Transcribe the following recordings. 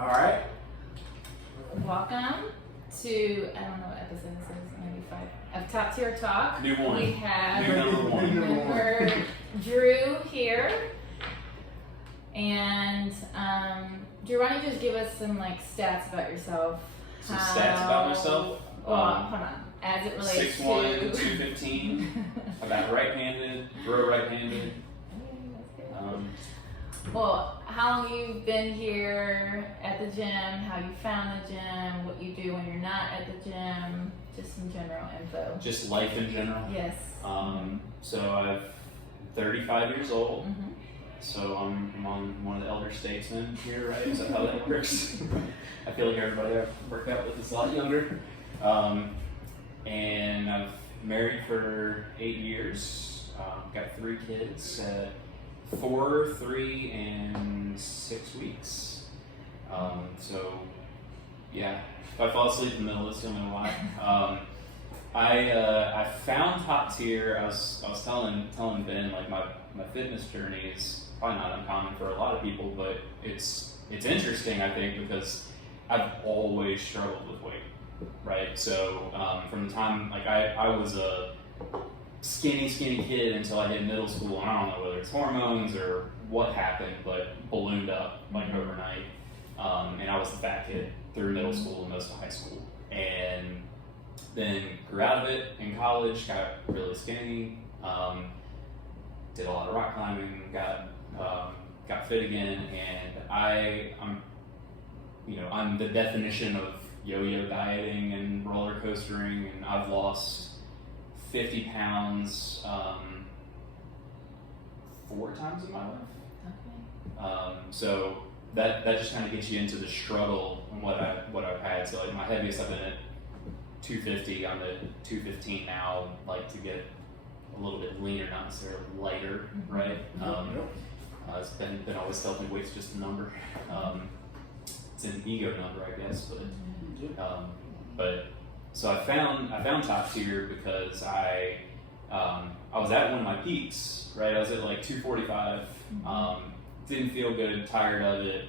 All right. Welcome to, I don't know what episode this is, maybe 5, of Top Tier Talk. New one. We have New number one. member Drew here. And Drew, why don't you just give us some stats about yourself? Some stats about myself? Well, hold on. As it relates 6'1", to 215. About right-handed, throw right-handed. Well, how long you've been here at the gym, how you found the gym, what you do when you're not at the gym, just some general info. Just life in general. Yes. So I'm 35 years old. Mm-hmm. So I'm on one of the elder statesmen here, right? Is that how that works? I feel like everybody I've worked out with is a lot younger. And I've married for 8 years. Got 3 kids. 4, 3, and 6 weeks. So, yeah, if I fall asleep in the middle, that's the only why. I found Top Tier. I was telling Ben, my fitness journey is probably not uncommon for a lot of people, but it's interesting, I think, because I've always struggled with weight, right? So from the time I was a skinny kid until I hit middle school, and I don't know whether it's hormones or what happened, but ballooned up overnight. And I was the fat kid through middle school and most of high school. And then grew out of it in college, got really skinny, did a lot of rock climbing, got fit again, and I'm the definition of yo-yo dieting and roller coastering, and I've lost 50 pounds 4 times in my life. Okay. So that just kind of gets you into the struggle and what I've had. So my heaviest I've been at 250. I'm at 215 now. To get a little bit leaner, not necessarily lighter, right? It's been always felt like weight's just a number. It's an ego number, I guess, but so I found Top Tier because I was at one of my peaks, right? I was at 245. Didn't feel good, tired of it.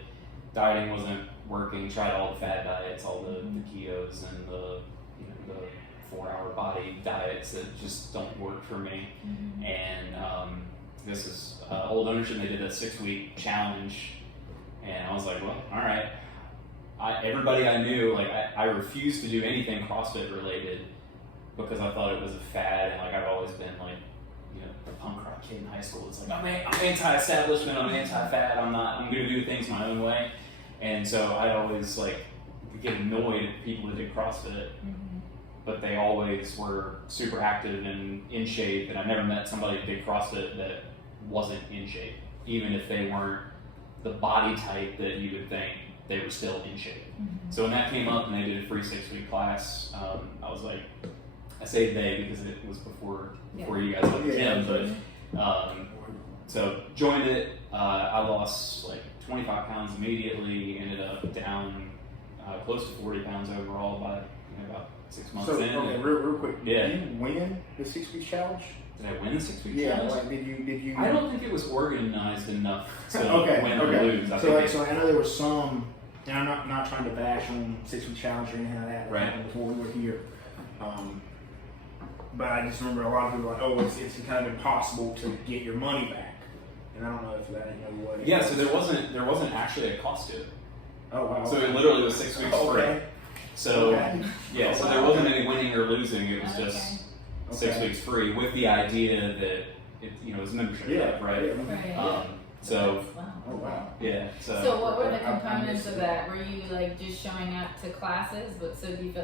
Dieting wasn't working. Tried all the fad diets, all the ketos and the 4-hour body diets that just don't work for me. And this is old ownership. They did a 6-week challenge, and I was like, well, all right. Everybody I knew, I refused to do anything CrossFit related because I thought it was a fad, and I've always been the punk rock kid in high school. It's I'm anti-establishment, I'm anti-fad, I'm going to do things my own way. And so I always get annoyed at people that did CrossFit, but they always were super active and in shape, and I never met somebody that did CrossFit that wasn't in shape, even if they weren't the body type that you would think. They were still in shape. So when that came up and they did a free 6-week class, I was like, I say they because it was before you guys went to the gym, but so joined it. I lost 25 pounds immediately, ended up down close to 40 pounds overall by about 6 months in. Okay, real quick. Yeah. Did you win the 6-week challenge? Did I win the 6-week challenge? challenge? Did you? I don't think it was organized enough to win or lose. So I know there was some, and I'm not trying to bash on 6-week challenge or anything like that. Right. Before we were here, but I just remember a lot of people were like, oh, it's kind of impossible to get your money back, and I don't know if that what. It Yeah. was. So there wasn't actually a cost to it. Oh wow. So it literally was 6 weeks free. Okay. So yeah, so there wasn't any winning or losing. It was just 6 weeks free with the idea that it was membership, right? Right. So Oh wow. yeah. So what were the components of that? Were you just showing up to classes,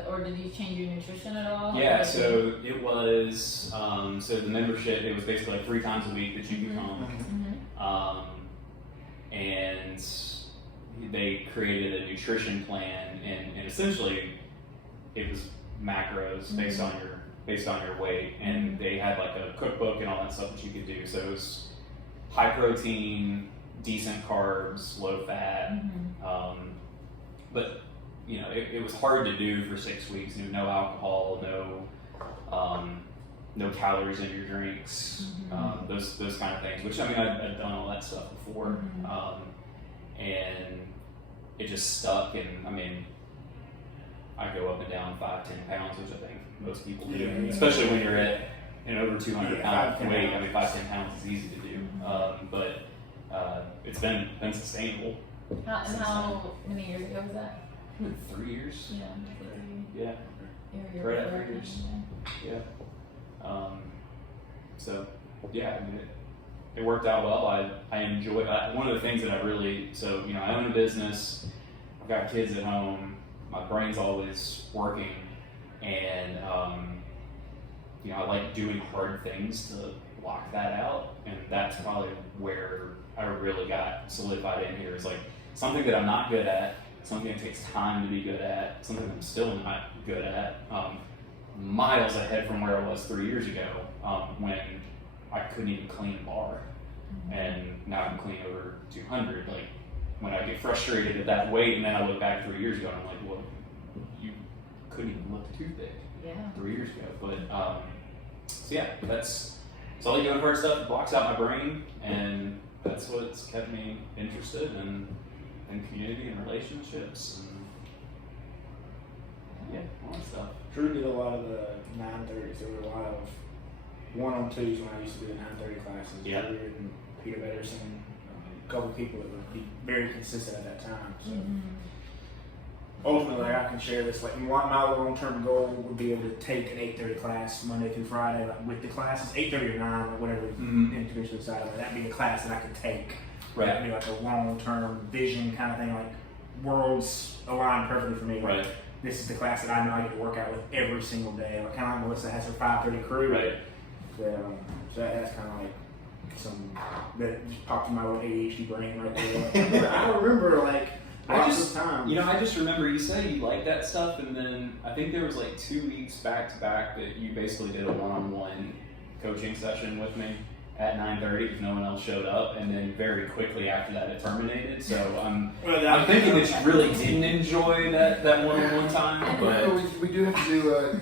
or did you change your nutrition at all? Yeah. So it was so the membership. It was basically 3 times a week that you could come, and they created a nutrition plan, and essentially it was macros based on your weight, and they had a cookbook and all that stuff that you could do. So it was high protein, decent carbs, low fat, but it was hard to do for 6 weeks. No alcohol, no calories in your drinks, those kind of things. Which I'd done all that stuff before, and it just stuck. And I mean, I go up and down 5-10 pounds, which I think most people do, Yeah. especially when you're at an over 200 pound 5-10 weight. I pounds. mean, 5-10 pounds is easy to do, but it's been sustainable. How many years ago was that? 3 years. Yeah. Yeah. Right at 3 years. Yeah. So yeah, I mean, it worked out well. I enjoy one of the things that I really, so you know, I own a business. I've got kids at home. My brain's always working, and you know, I like doing hard things to block that out, and that's probably where I really got solidified in here. Is like something that I'm not good at, something that takes time to be good at, something I'm still not good at, miles ahead from where I was 3 years ago, when I couldn't even clean a bar, and now I can clean over 200. Like when I get frustrated at that weight, and then I look back 3 years ago, and I'm like, well, you couldn't even lift a toothpick 3 years ago. But so yeah, that's all doing hard stuff. It blocks out my brain, and that's what's kept me interested in community and relationships and yeah, all that stuff. Drew did a lot of the 9:30s. There were a lot of 1-on-2s when I used to do the 9:30 classes. Yeah. Drew and Peter Betterson, a couple people that would be very consistent at that time. So ultimately, I can share this. Like my long-term goal would be able to take an 8:30 class Monday through Friday, like with the classes 8:30 or 9 or whatever individually decided. Like, that'd be a class that I could take. Right. That'd be like a long-term vision kind of thing. Like worlds align perfectly for me. Like, Right. this is the class that I know I get to work out with every single day. Like kind of like Melissa has her 5:30 crew. Right. So that's kind of like some that just popped in my little ADHD brain right there. Like, I remember like lots of times. You know, I just remember you said you liked that stuff, and then I think there was like 2 weeks back to back that you basically did a one-on-one coaching session with me at 9:30 if no one else showed up, and then very quickly after that it terminated. So I'm thinking that you really didn't enjoy that one-on-one time, but we do have to do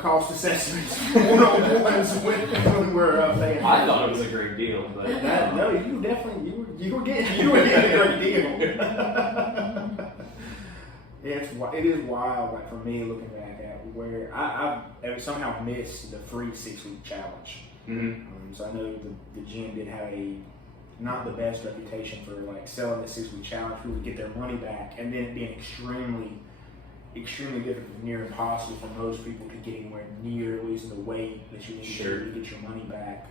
cost assessments one-on-ones when we're paying. I thought it was a great deal, but No, you definitely you were getting a great deal. It is wild, like for me looking back at where I've somehow missed the free 6-week challenge. So I know the gym did have not the best reputation for like selling the 6-week challenge. People would get their money back, and then it being extremely difficult, near impossible for most people to get anywhere near losing the weight that you need to get your money back.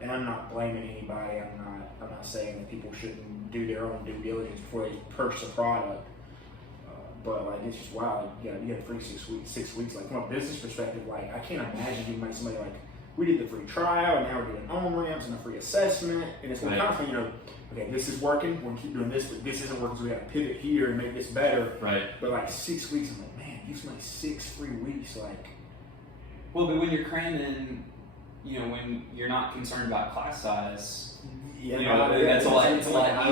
And I'm not blaming anybody. I'm not saying that people shouldn't do their own due diligence before they purchase a product. But like it's just wild. You got a free 6 weeks. Like from a business perspective, like I can't imagine giving like somebody like we did the free trial, and now we're doing on-ramps and a free assessment, and it's constantly, okay, this is working, we'll keep doing this, but this isn't working, so we got to pivot here and make this better. Right. But like 6 weeks, I'm like, man, use my 6 free weeks, like. Well, but when you're cramming, when you're not concerned about class size, it's a lot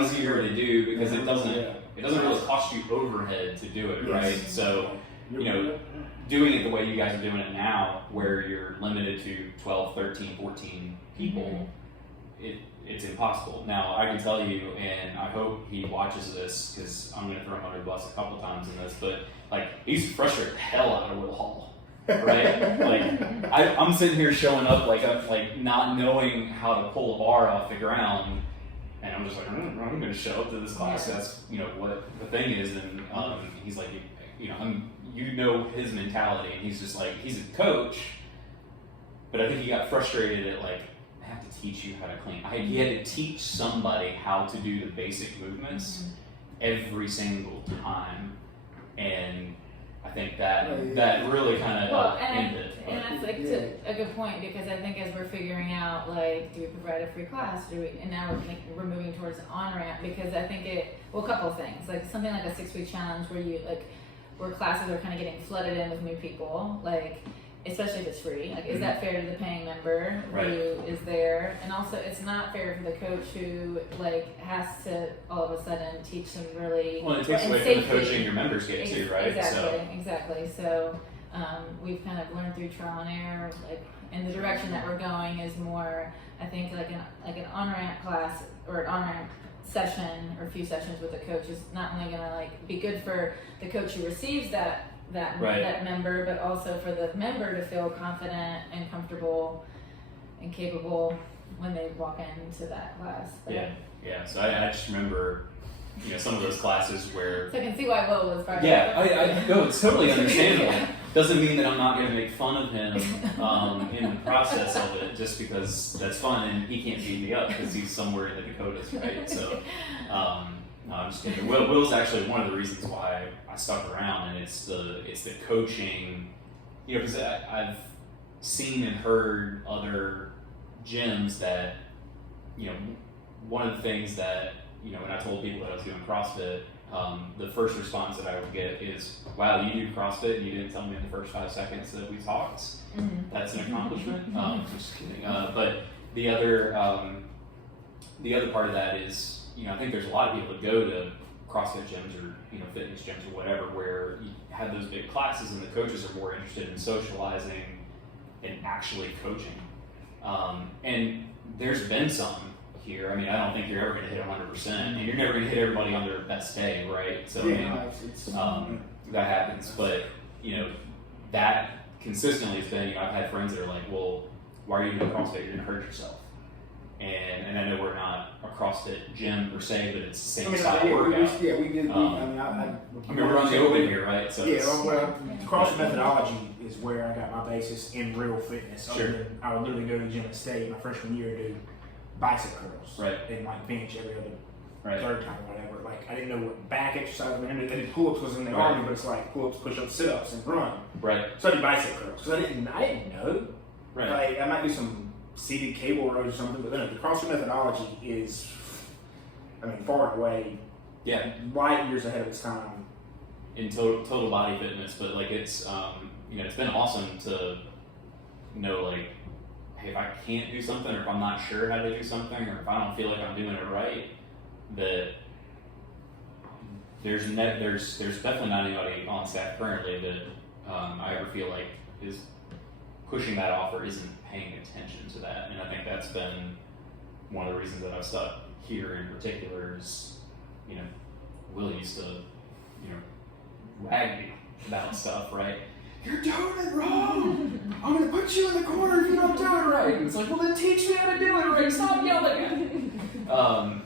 easier to do because it doesn't really cost you overhead to do it, right? So, doing it the way you guys are doing it now, where you're limited to 12, 13, 14 people, it's impossible. Now, I can tell you, and I hope he watches this, because I'm going to throw him under the bus a couple times in this, but like he's frustrated the hell out of Will Hall, right? Like I'm sitting here showing up like not knowing how to pull a bar off the ground, and I'm just like, I'm going to show up to this class. That's what the thing is, and he's like, his mentality, and he's just like, he's a coach, but I think he got frustrated at like, I have to teach you how to clean. He had to teach somebody how to do the basic movements every single time, and I think that really kind of ended. And that's like a good point, because I think as we're figuring out, like, do we provide a free class? And now we're moving towards on-ramp, because I think a couple of things, like something like a 6-week challenge where classes are kind of getting flooded in with new people, like, especially if it's free. Like, is that fair to the paying member who is there? And also, it's not fair for the coach who has to all of a sudden teach them really. Well, it takes away from the coaching your members get too, right? Exactly. So we've kind of learned through trial and error, like, and the direction that we're going is more, I think, like an on-ramp class or an on-ramp session or few sessions with a coach is not only going to like be good for the coach who receives that member, but also for the member to feel confident and comfortable and capable when they walk into that class. But Yeah. So I just remember, some of those classes where. So I can see why Will was part Yeah, I no, it's totally understandable. Doesn't mean that I'm not going to make fun of him in the process of it, just because that's fun and he can't beat me up because he's somewhere in the Dakotas, right? So, no, I'm just kidding. Will's actually one of the reasons why I stuck around, and it's the coaching, because I've seen and heard other gyms that, one of the things that, when I told people that I was doing CrossFit, the first response that I would get is, wow, you do CrossFit and you didn't tell me in the first 5 seconds that we talked. Mm-hmm. That's an accomplishment. Just kidding. But the other part of that is, I think there's a lot of people that go to CrossFit gyms or, fitness gyms or whatever, where you have those big classes and the coaches are more interested in socializing and actually coaching. And there's been some here. I mean, I don't think you're ever going to hit 100%, and you're never going to hit everybody on their best day, right? So that happens. But that consistently has been. I've had friends that are like, "Well, why are you doing CrossFit? You're going to hurt yourself." And I know we're not a CrossFit gym per se, but it's the same style workout. We did. We're on the open here, right? So CrossFit methodology is where I got my basis in real fitness. Sure. I would literally go to the gym at State my freshman year to do bicep curls, right, and like bench every other right. third time or whatever. Like I didn't know what back exercise. I did pull-ups was in the army, but it's like pull-ups, push-ups, sit-ups, and run. Right. So I did bicep curls because I didn't know. Right. Like I might do some seated cable rows or something, but then the CrossFit methodology is, far and away, light years ahead of its time. In total body fitness, but like it's it's been awesome to know, like, hey, if I can't do something, or if I'm not sure how to do something, or if I don't feel like I'm doing it right, that there's definitely not anybody on staff currently that I ever feel like is pushing that off or isn't paying attention to that. And I think that's been one of the reasons that I've stuck here in particular is, Will used to, rag me about stuff, right? You're doing it wrong! I'm gonna put you in the corner if you don't do it right! And it's like, well then teach me how to do it right! Stop yelling at me! I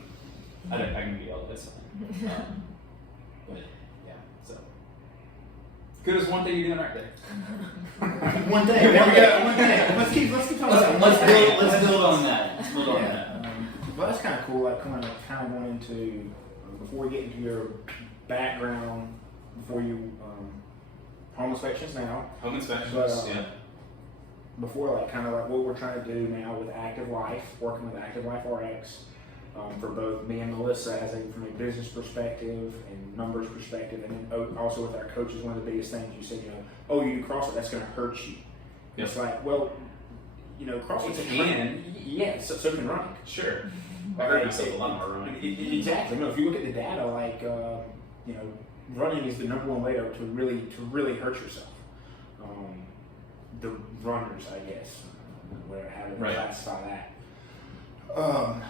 can be yelled at, that's fine. But yeah, so. Good as one thing you're doing right there. One day. Let's keep talking about Let's build on that. Well, that's kind of cool. Like kind of going into before we get into your background, before you home inspections now. Home inspections, but, before kind of what we're trying to do now with Active Life, working with Active Life RX, for both me and Melissa from a business perspective and numbers perspective, and then also with our coaches. One of the biggest things you said, you do CrossFit, that's going to hurt you. Yep. It's like, well, CrossFit's a training. Yeah, so can running. Sure. I hurt myself a lot more running. Exactly. No, if you look at the data, running is the number one way to really hurt yourself. The runners, I guess, how to classify that.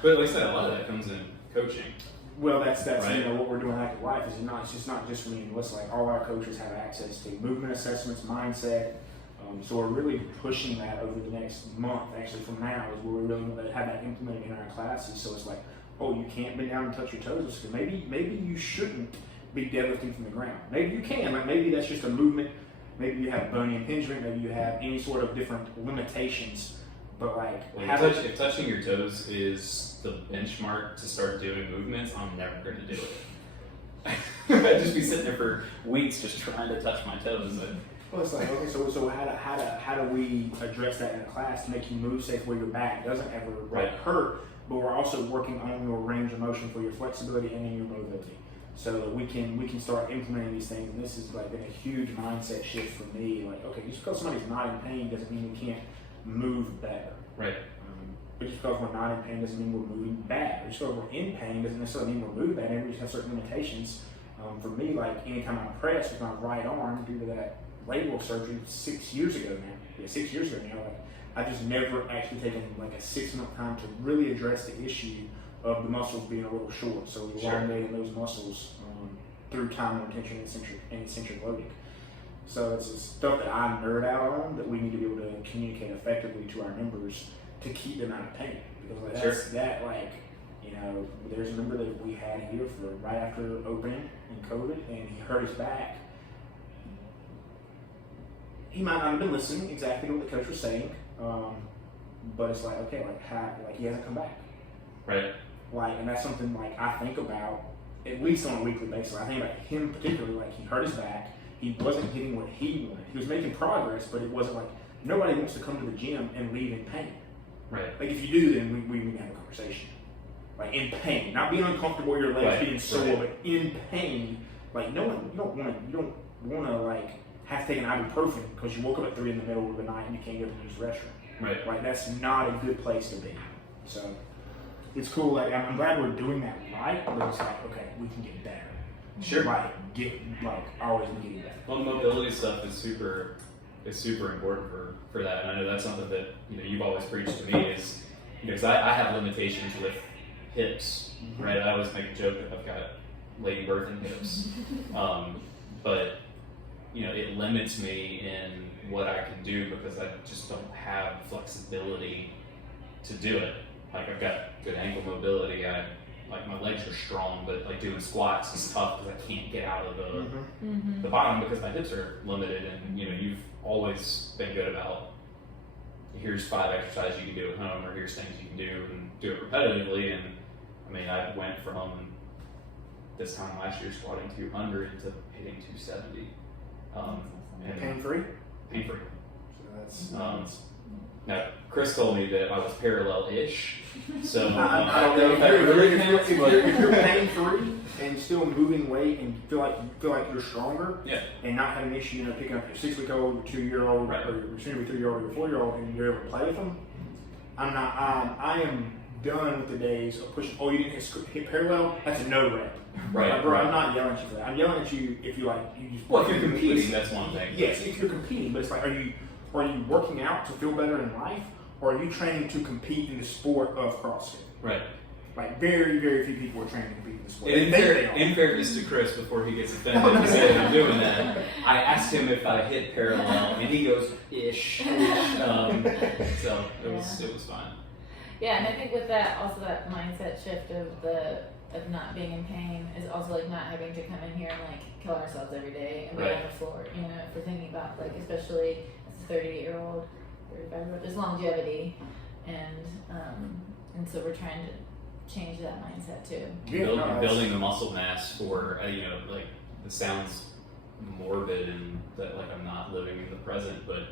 But like I said, a lot of that comes in coaching. Well, that's right. What we're doing at Active Life is it's not just for me and Melissa. Like all our coaches have access to movement assessments, mindset. So we're really pushing that over the next month. Actually, from now is where we're really going to have that implemented in our classes. So it's like, oh, you can't bend down and touch your toes. So maybe you shouldn't be deadlifting from the ground. Maybe you can. Like maybe that's just a movement. Maybe you have bony impingement. Maybe you have any sort of different limitations. But if touching your toes is the benchmark to start doing movements, I'm never going to do it. I'd just be sitting there for weeks just trying to touch my toes. Well, it's like, okay, so how do we address that in a class to make you move safe where your back doesn't ever hurt, but we're also working on your range of motion for your flexibility and your mobility, so that we can start implementing these things. And this has been a huge mindset shift for me. Like, okay, just because somebody's not in pain doesn't mean we can't move better. Right. But just because we're not in pain doesn't mean we're moving bad. Just because we're in pain doesn't necessarily mean we're moving bad. And we just have certain limitations. For me, anytime I press with my right arm due to that labral surgery 6 years ago now. Yeah, 6 years ago now. I've just never actually taken a 6 month time to really address the issue of the muscles being a little short. So we're elongating those muscles through time retention and eccentric loading. So it's stuff that I nerd out on that we need to be able to communicate effectively to our members to keep them out of pain. Because like there's a member that we had here for right after opening in COVID, and he hurt his back. He might not have been listening exactly to what the coach was saying, but it's like, okay, he hasn't come back. Right. And that's something I think about at least on a weekly basis. I think about him particularly, he hurt his back. He wasn't getting what he wanted. He was making progress, but it wasn't nobody wants to come to the gym and leave in pain. Right. If you do, then we need to have a conversation. In pain, not being uncomfortable, your legs being sore, but in pain. You don't want to have to take an ibuprofen because you woke up at 3 in the middle of the night and you can't go to the restroom. Right. That's not a good place to be. So it's cool. I'm glad we're doing that right, but it's okay, we can get better. Sure. Always getting better. Well, the mobility stuff is super important for that, and I know that's something that you've always preached to me is because I have limitations with hips, right? I always make a joke that I've got lady birthing hips, but it limits me in what I can do because I just don't have flexibility to do it. I've got good ankle mobility. My legs are strong, but doing squats is tough because I can't get out of the bottom because my hips are limited. And you've always been good about here's 5 exercises you can do at home, or here's things you can do and do it repetitively. And I went from this time last year squatting 200 to hitting 270. And Pain-free? Pain-free. So that's now, Chris told me that I was parallel-ish, so I don't know if that really counts. If you're pain-free and still moving weight and feel like you're stronger, and not having an issue, picking up your 6-week-old, your 2-year-old, right, or your soon-to-be 3-year-old, or your 4-year-old, and you're able to play with them, I am done with the days of pushing. Oh, you didn't hit parallel? That's a no rep. Right. Bro, I'm not yelling at you for that. I'm yelling at you if you just. Well, if you're competing, that's one thing. Yes, if you're competing, but it's are you working out to feel better in life, or are you training to compete in the sport of CrossFit? Right. Very, very few people are training to compete in the sport. In fairness to Chris, before he gets offended and says I'm doing that, I asked him if I hit parallel, and he goes ish. So it was fine. Yeah, and I think with that, also that mindset shift of not being in pain is also not having to come in here and kill ourselves every day and be on the floor. If we're thinking about Absolutely. as a 38-year-old, 35-year-old, there's longevity, and so we're trying to change that mindset too. Building the muscle mass for this sounds morbid and that I'm not living in the present, but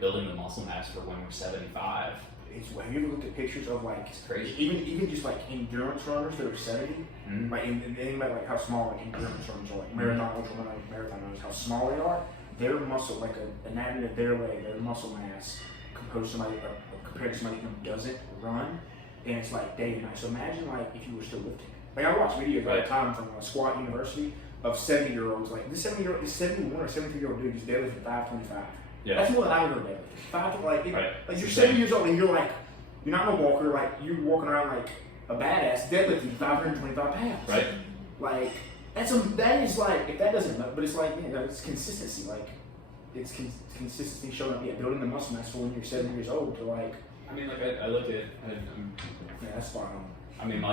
building the muscle mass for when we're 75. Have you ever looked at pictures of it's crazy. even just endurance runners that are 70, and think about how small endurance runners are, marathon, ultra marathoners, how small they are. Their muscle, anatomy of their leg, their muscle mass compared to somebody who doesn't run, and it's day and night. So imagine if you were still lifting. I watch videos all the time from Squat University of 70-year-olds. This 71 or 73-year-old dude just deadlifting 525. Yeah. That's more than I would deadlift. You're 70 years old and you're not a walker, you're walking around like a badass deadlifting 525 pounds. Right. That is if that doesn't, but it's it's consistency. It's consistency showing up, building the muscle mass for when you're 70 years old to I look at that's spot on. I don't know.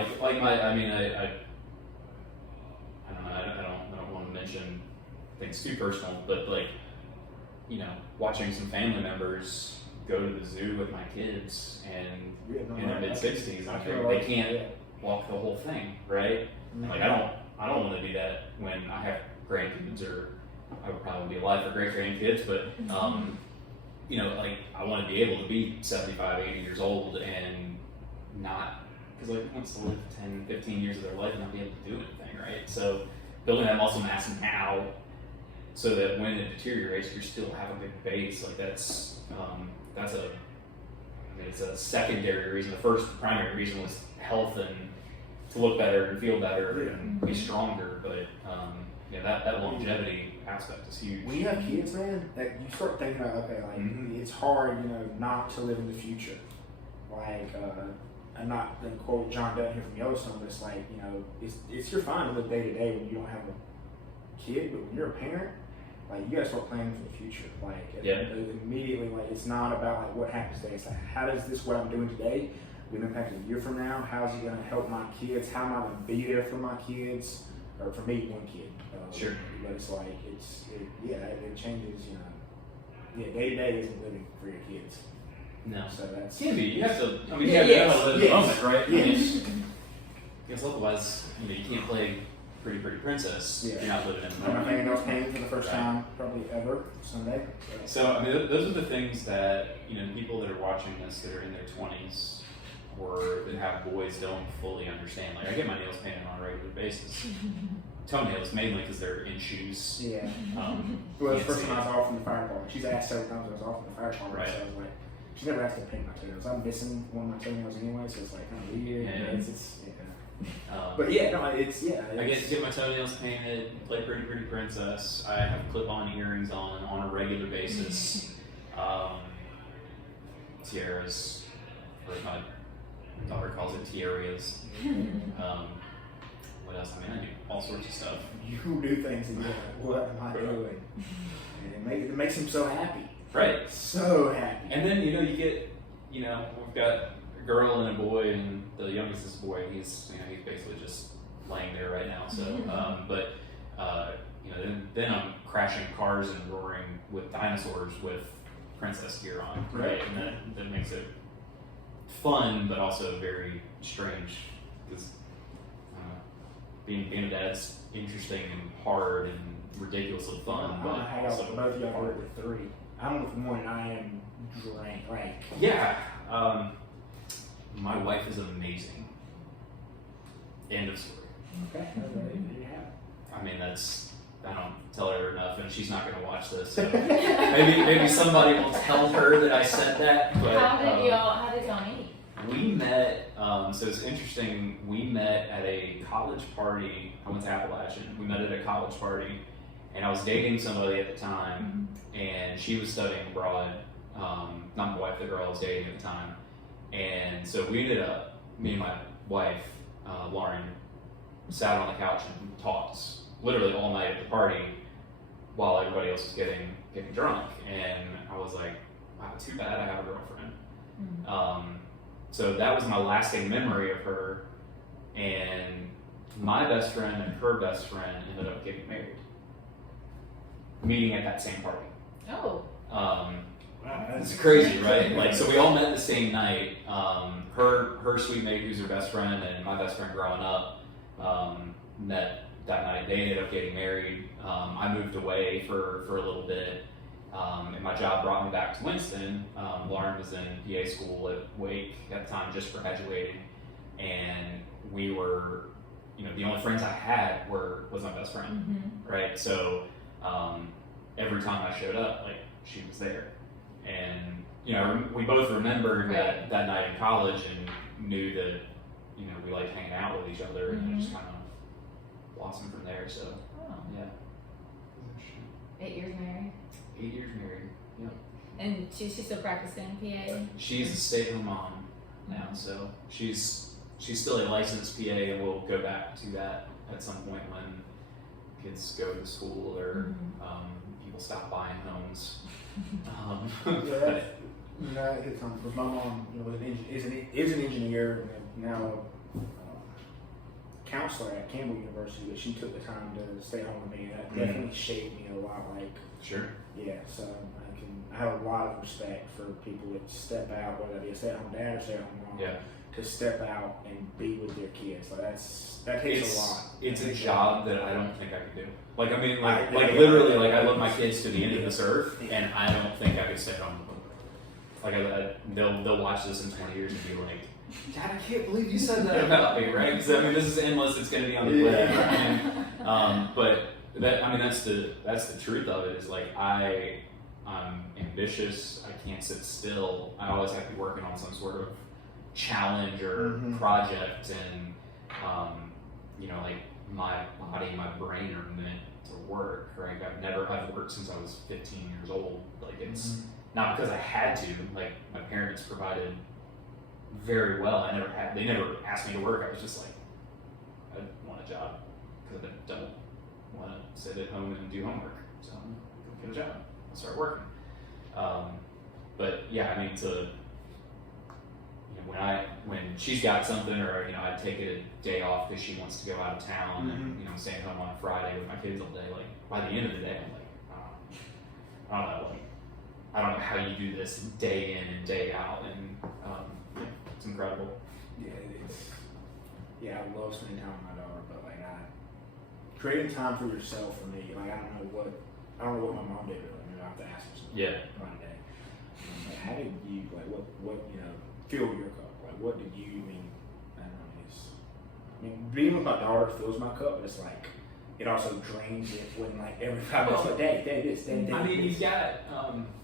I don't want to mention things too personal, but watching some family members go to the zoo with my kids and in their mid-60s, they can't walk the whole thing, right? And I don't want to be that when I have grandkids, or I would probably be alive for great grandkids, but I want to be able to be 75, 80 years old and not, because who wants to live 10, 15 years of their life and not be able to do anything, right? So building that muscle mass now, so that when it deteriorates, you still have a big base. It's a secondary reason. The first primary reason was health and to look better and feel better and be stronger. But that longevity aspect is huge. When you have kids, man, you start thinking about it's hard, not to live in the future. I'm not going to quote John Dunn here from Yellowstone, but it's like, you know, it's you're fine to live day to day when you don't have a kid, but when you're a parent, like you gotta start planning for the future. Like immediately, like it's not about like what happens today. It's like how does this what I'm doing today will impact a year from now? How is it gonna help my kids? How am I gonna be there for my kids? Or for me, one kid. Sure. But it's like it changes. You know, day to day isn't living for your kids. No. So that's Can be. You have to. I mean, you have to live the moment, right? Yes. Because otherwise, you can't play Pretty Princess. Yeah. You're not living in the my moment. fingernails painted for the first time probably ever Sunday. So I mean, those are the things that people that are watching this that are in their 20s or that have boys don't fully understand. Like I get my nails painted on a regular basis. Toenails mainly because they're in shoes. Yeah. Well, the first time I was off from the fire department, she's asked several times I was off from the fire department, Right. so I was like, she's never asked me to paint my toenails. I'm missing one of my toenails anyway, so it's like kind of weird. Yeah. But yeah, no, it's I get to get my toenails painted, play Pretty Princess. I have clip-on earrings on a regular basis. Tiaras, or my daughter calls it tiaras. What else? I mean, I do all sorts of stuff. You do things and you're like, what am I doing? And it makes him so happy. Right. So happy. And then you get we've got a girl and a boy, and the youngest is a boy. He's basically just laying there right now. So, then I'm crashing cars and roaring with dinosaurs with princess gear on, right? And that makes it fun, but also very strange because being a dad's interesting and hard and ridiculously fun. I don't But know how also y'all, both of y'all are with three. I'm with one and I am drained. Like, yeah. My wife is amazing. End of story. okay, there you have it. I mean, I don't tell her enough, and she's not going to watch this. So maybe somebody will tell her that I said that. But How did y'all meet? we met. So it's interesting. We met at a college party. I went to Appalachian. We met at a college party, and I was dating somebody at the time, and she was studying abroad. Not my wife, the girl I was dating at the time. And so we ended up, me and my wife, Lauren, sat on the couch and talked literally all night at the party while everybody else was getting drunk. And I was like, wow, too bad I have a girlfriend. So that was my lasting memory of her. And my best friend and her best friend ended up getting married, meeting at that same party. Oh. It's crazy, right? Like, so we all met the same night. Her sweet mate, who's her best friend, and my best friend growing up, met that night. They ended up getting married. I moved away for a little bit, and my job brought me back to Winston. Lauren was in PA school at Wake at the time, just graduating, and we were, the only friends I had was my best friend, right? So every time I showed up, like, she was there. And we both remembered that night in college and knew that we liked hanging out with each other, and it just kind of blossomed from there. So yeah. 8 years married. 8 years married. Yep. And she's still practicing PA. She's a stay-at-home mom now, so she's still a licensed PA, and we'll go back to that at some point when kids go to school or people stop buying homes. That hits home because my mom, is an engineer and now a counselor at Campbell University, but she took the time to stay home with me, and that definitely shaped me a lot. Like, sure, yeah. So I have a lot of respect for people that step out, whether they be a stay-at-home dad or stay-at-home mom, to step out and be with their kids. Like that takes a lot. It's a job that I don't think I could do. Like, I mean, like literally, like, I love my kids to the end of this earth, and I don't think I could stay home with them. Like, they'll watch this in 20 years and be like, Dad, I can't believe you said that about me, right? Because I mean, this is endless. It's going to be on the web. But that's the truth of it. Is like I'm ambitious. I can't sit still. I always have to be working on some sort of challenge or project, and like my body, my brain are meant to work, right? I've worked since I was 15 years old. Like, it's not because I had to. Like, my parents provided very well. They never asked me to work. I was just like, I want a job because I don't want to sit at home and do homework. So I'm gonna get a job. I'll start working. But yeah, I mean, when she's got something, or I'd take a day off because she wants to go out of town, and I'm staying home on a Friday with my kids all day. Like by the end of the day, I'm like, I don't know, like I don't know how you do this day in and day out, and it's incredible. Yeah, I love spending time with my daughter, but like creating time for yourself for me, like I don't know what my mom did really. I have to ask her something one day. Like, how did you what fill your cup? Like what did you I don't know, being with my daughter fills my cup, but it's like it also drains it when like every 5 minutes like day this. I mean,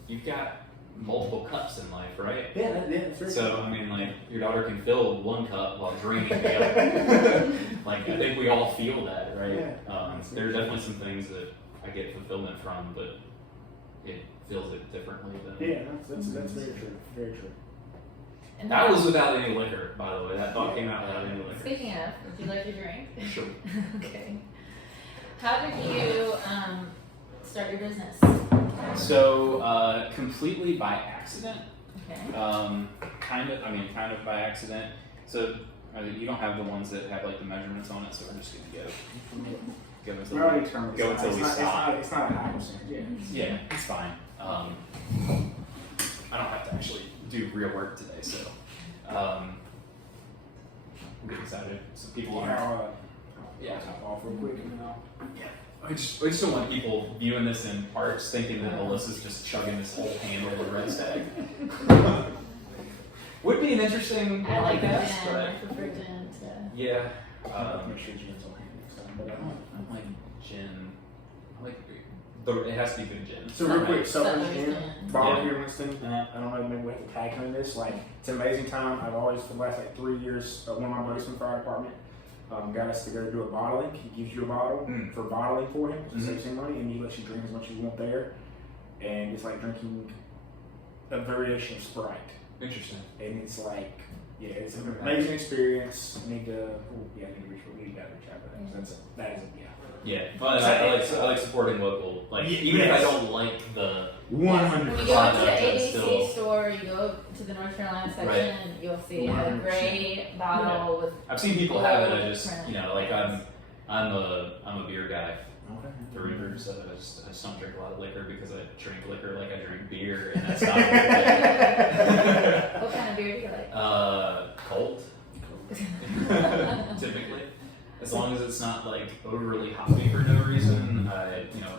you've got multiple cups in life, right? Yeah, that's right. So I mean, like your daughter can fill one cup while draining the other. Like I think we all feel that, right? Yeah, there are definitely some things that I get fulfillment from, but it feels it differently than. Yeah, that's very true. Very true. And that was without any liquor, by the way. That thought came out without any liquor. Speaking of, would you like your drink? Sure. Okay. How did you start your business? So completely by accident. Okay. Kind of by accident. So you don't have the ones that have like the measurements on it, so we're just gonna go until we stop. It's not a high percentage. Yeah, it's fine. I don't have to actually do real work today, so I'm getting excited. So people are. Top off real quick and then I'll. Yeah. I just don't want people viewing this in parts thinking that Alyssa's just chugging this whole handle of Red Stag. Would be an interesting I like that. but I prefer gin to. yeah. Make sure gin's on hand next time. But I don't like gin. It has to be good gin. So real quick, Southern Southern Gin, Gin. bar Yeah. here in Winston. I don't know, maybe we have to tag him in this. Like, it's an amazing time. I've always, for the last 3 years, one of my buddies from the fire department got us to go do a bottling. He gives you a bottle for bottling for him, which saves him money, and he lets you drink as much as you want there. And it's like drinking a variation of Sprite. Interesting. And it's like, it's an amazing experience. I need to reach out, but that is Yeah, well, I like supporting local. Like even if I don't like the 100%. When you go to the ABC still- store, you go to the North Carolina section, Right. you'll see a 100%. great bottle with. I've seen people have it. I gold just print. like I'm a beer guy Okay. through and through, so I just don't drink a lot of liquor because I drink liquor like I drink beer, and that's not What kind of beer do you like? cold. Typically, as long as it's not like overly hoppy for no reason.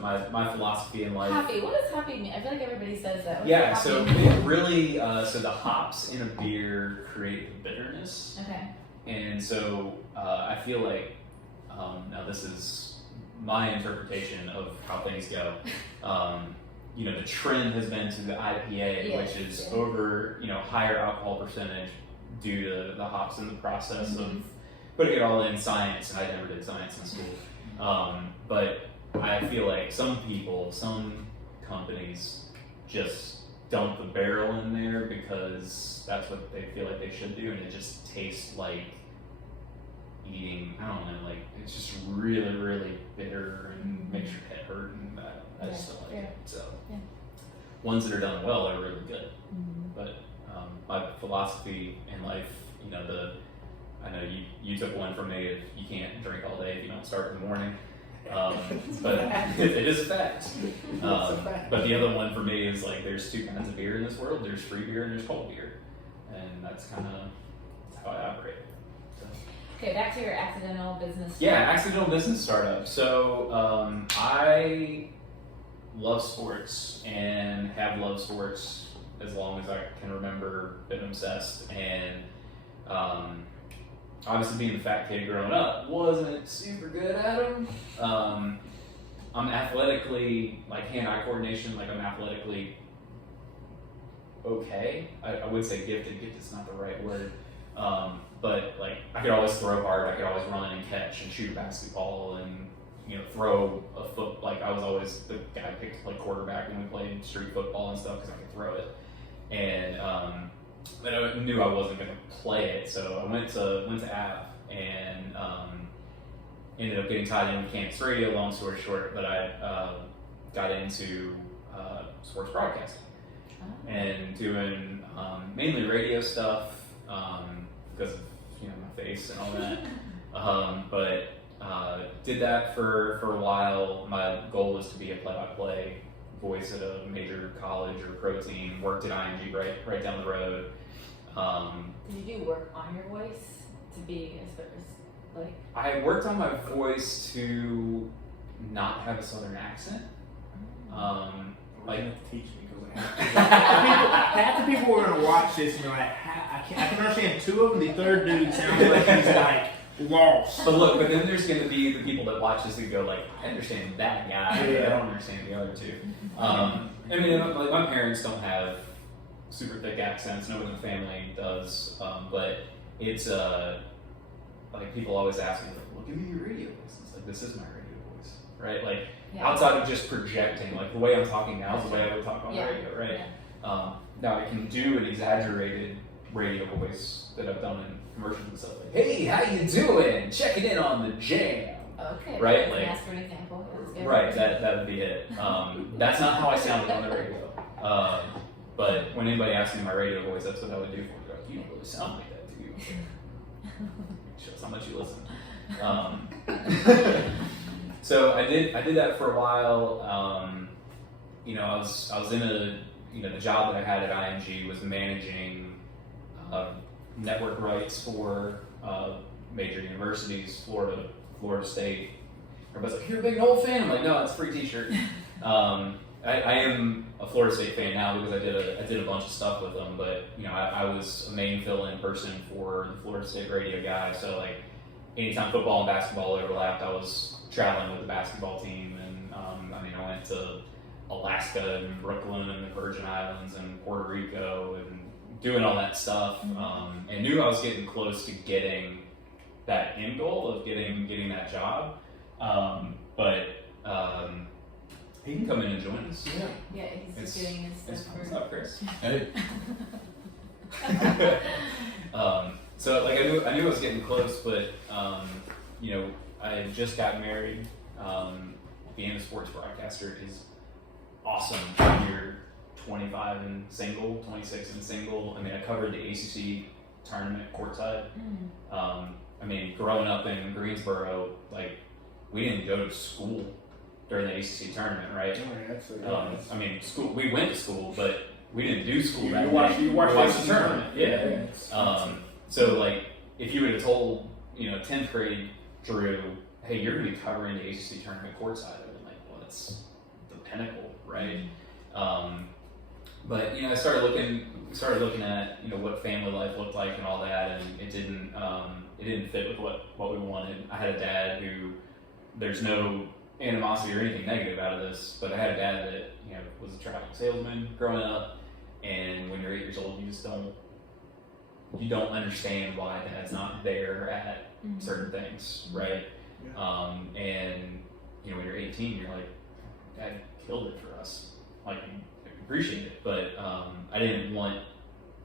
My philosophy in life. Hoppy. What does hoppy mean? I feel like everybody says that. What Yeah, does so hoppy mean? it really, so the hops in a beer create the bitterness, Okay. and so I feel like now this is my interpretation of how things go. The trend has been to the IPA, Yes, which is yeah. over higher alcohol percentage due to the hops in the process of putting it all in science, and I never did science in school. But I feel like some companies just dump the barrel in there because that's what they feel like they should do, and it just tastes like eating, I don't know, like it's just really, really bitter and makes your head hurt, and I just don't like it. So ones that are done well are really good. But my philosophy in life, I know you took one from me. If you can't drink all day if you don't start in the morning. But it is a fact. But the other one for me is like there's two kinds of beer in this world. There's free beer and there's cold beer, and that's kind of how I operate. So. Okay, back to your accidental business. Yeah, accidental business startup. So I love sports and have loved sports as long as I can remember. Been obsessed, and obviously being the fat kid growing up, wasn't super good at them. I'm athletically, like hand-eye coordination, like I'm athletically okay. I would say gifted. Gifted's not the right word. But like I could always throw hard. I could always run and catch and shoot a basketball and throw a foot. Like I was always the guy picked to play quarterback when we played street football and stuff because I could throw it. And but I knew I wasn't going to play it, so I went to App and ended up getting tied in with campus radio. Long story short, but I got into sports broadcasting and doing mainly radio stuff because of my face and all that. But did that for a while. My goal was to be a play-by-play voice at a major college or pro team. Worked at IMG right down the road. Did you do work on your voice to be as like? I worked on my voice to not have a southern accent. Like, teach me because half the people who are gonna watch this and be like, I can understand two of them. The third dude sounds like he's like lost. But then there's gonna be the people that watch this and go like, I understand that guy. Yeah. I don't understand the other two. I mean, like my parents don't have super thick accents. No one in the family does. But it's like people always ask me like, well, give me your radio voice. It's like, this is my radio voice, right? Like. Yeah. Outside of just projecting, like the way I'm talking now is the way I would talk on the radio, right? Yeah. Now I can do an exaggerated radio voice that I've done in commercials and stuff like, "Hey, how you doing? Checking in on the jam." Okay. Right, Like, like ask for an example. That's good. right. That would be it. That's not how I sounded on the radio. But when anybody asks me my radio voice, that's what I would do for them. They're like, you don't really sound like that, do you? Shows how much you listen. So I did that for a while. I was in the job that I had at IMG was managing network rights for major universities, Florida State. Everybody's like, "You're a big Noel fan." I'm like, "No, it's a free T-shirt." I am a Florida State fan now because I did a bunch of stuff with them. But I was a main fill-in person for the Florida State radio guy. So like, anytime football and basketball overlapped, I was traveling with the basketball team, and I went to Alaska and Brooklyn and the Virgin Islands and Puerto Rico and doing all that stuff, and knew I was getting close to getting that end goal of getting that job. But he can come in and join us. Yeah, he's doing his stuff. What's up, Chris? Hey. So like I knew I was getting close, but I had just got married. Being a sports broadcaster is awesome when you're 25 and single, 26 and single. I mean, I covered the ACC tournament courtside. Growing up in Greensboro, like we didn't go to school during the ACC tournament, right? School. We went to school, but we didn't do school that day. You watched the tournament. Yeah. So like, if you would have told 10th grade Drew, hey, you're going to be covering the ACC tournament courtside, I'd been like, well, that's the pinnacle, right? But I started looking at what family life looked like and all that, and it didn't fit with what we wanted. I had a dad who, there's no animosity or anything negative out of this, but I had a dad that was a traveling salesman growing up, and when you're 8 years old, you don't understand why dad's not there at certain things, right? And when you're 18, you're like, Dad killed it for us. Like, I appreciate it, but I didn't want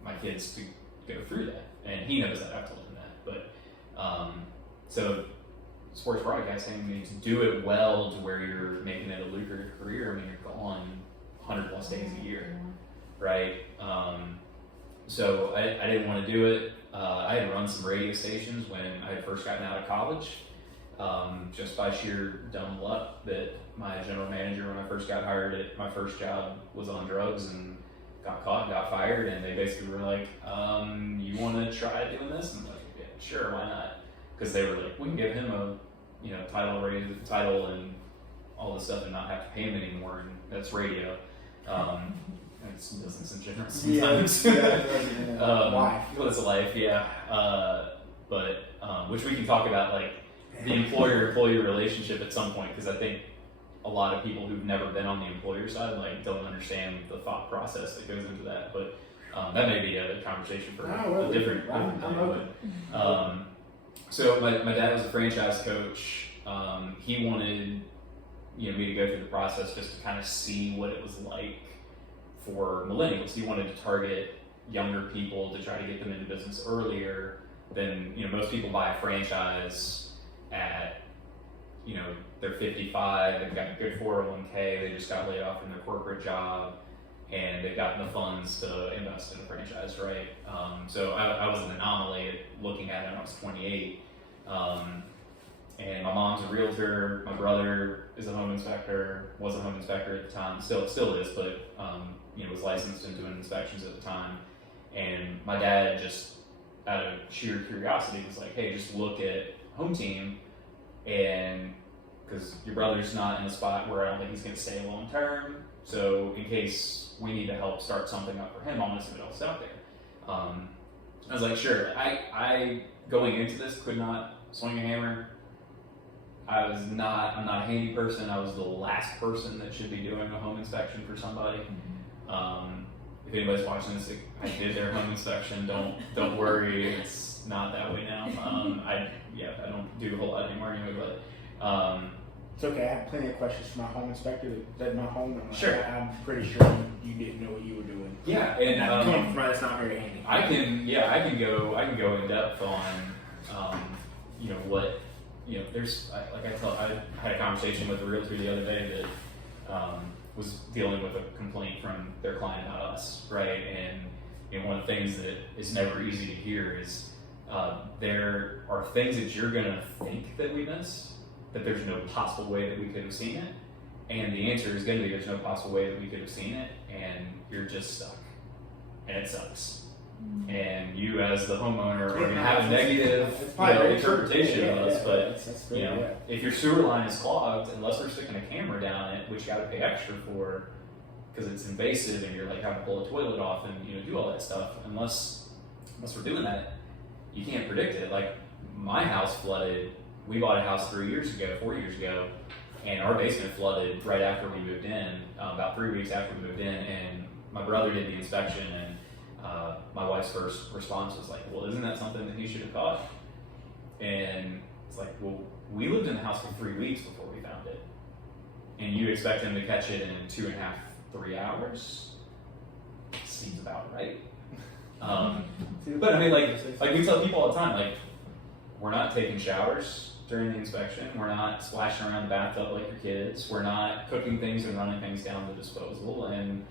my kids to go through that, and he knows that. I've told him that. But so sports broadcasting means do it well to where you're making it a lucrative career. I mean, you're gone 100+ days a year, right? So I didn't want to do it. I had run some radio stations when I had first gotten out of college, just by sheer dumb luck that my general manager, when I first got hired at my first job, was on drugs and got caught and got fired, and they basically were like, you want to try doing this? And I'm like, yeah, sure, why not? Because they were like, we can give him a title and all this stuff and not have to pay him anymore, and that's radio. It's business in general sometimes. Life. Well, it's a life, yeah. Which we can talk about, like the employer-employee relationship at some point, because I think a lot of people who've never been on the employer side don't understand the thought process that goes into that. But that may be a conversation for a different time. So my dad was a franchise coach. He wanted me to go through the process just to kind of see what it was like for millennials. He wanted to target younger people to try to get them into business earlier than, most people buy a franchise at, they're 55, they've got a good 401k, they just got laid off from their corporate job, and they've gotten the funds to invest in a franchise, right? So I was an anomaly looking at it when I was 28. And my mom's a realtor, my brother is a home inspector, was a home inspector at the time, still is, but was licensed and doing inspections at the time. And my dad just, out of sheer curiosity, was like, hey, just look at Home Team, and because your brother's not in a spot where I don't think he's going to stay long term, so in case we need to help start something up for him, I want to see what else is out there. I was like, sure. I going into this could not swing a hammer. I'm not a handy person. I was the last person that should be doing a home inspection for somebody. If anybody's watching this, I did their home inspection. Don't worry, it's not that way now. I don't do a whole lot anymore anyway, but it's okay. I have plenty of questions for my home inspector that my home. Sure. I'm pretty sure you didn't know what you were doing. Yeah, and coming from that's not very handy. I can go in depth on what there's I had a conversation with a realtor the other day that was dealing with a complaint from their client about us, right? And one of the things that is never easy to hear is there are things that you're gonna think that we missed, that there's no possible way that we could have seen it, and the answer is gonna be there's no possible way that we could have seen it, and you're just stuck, and it sucks. And you, as the homeowner, are going to have a negative interpretation of us. But if your sewer line is clogged, unless we're sticking a camera down it, which you got to pay extra for because it's invasive, and you're like having to pull a toilet off and do all that stuff. Unless we're doing that, you can't predict it. Like my house flooded. We bought a house 4 years ago, and our basement flooded right after we moved in. About 3 weeks after we moved in, and my brother did the inspection and. My wife's first response was like, well, isn't that something that he should have caught? And it's like, well, we lived in the house for 3 weeks before we found it. And you expect him to catch it in 2.5, 3 hours? Seems about right. But I mean, like we tell people all the time, like, we're not taking showers during the inspection. We're not splashing around the bathtub like your kids. We're not cooking things and running things down the disposal. And,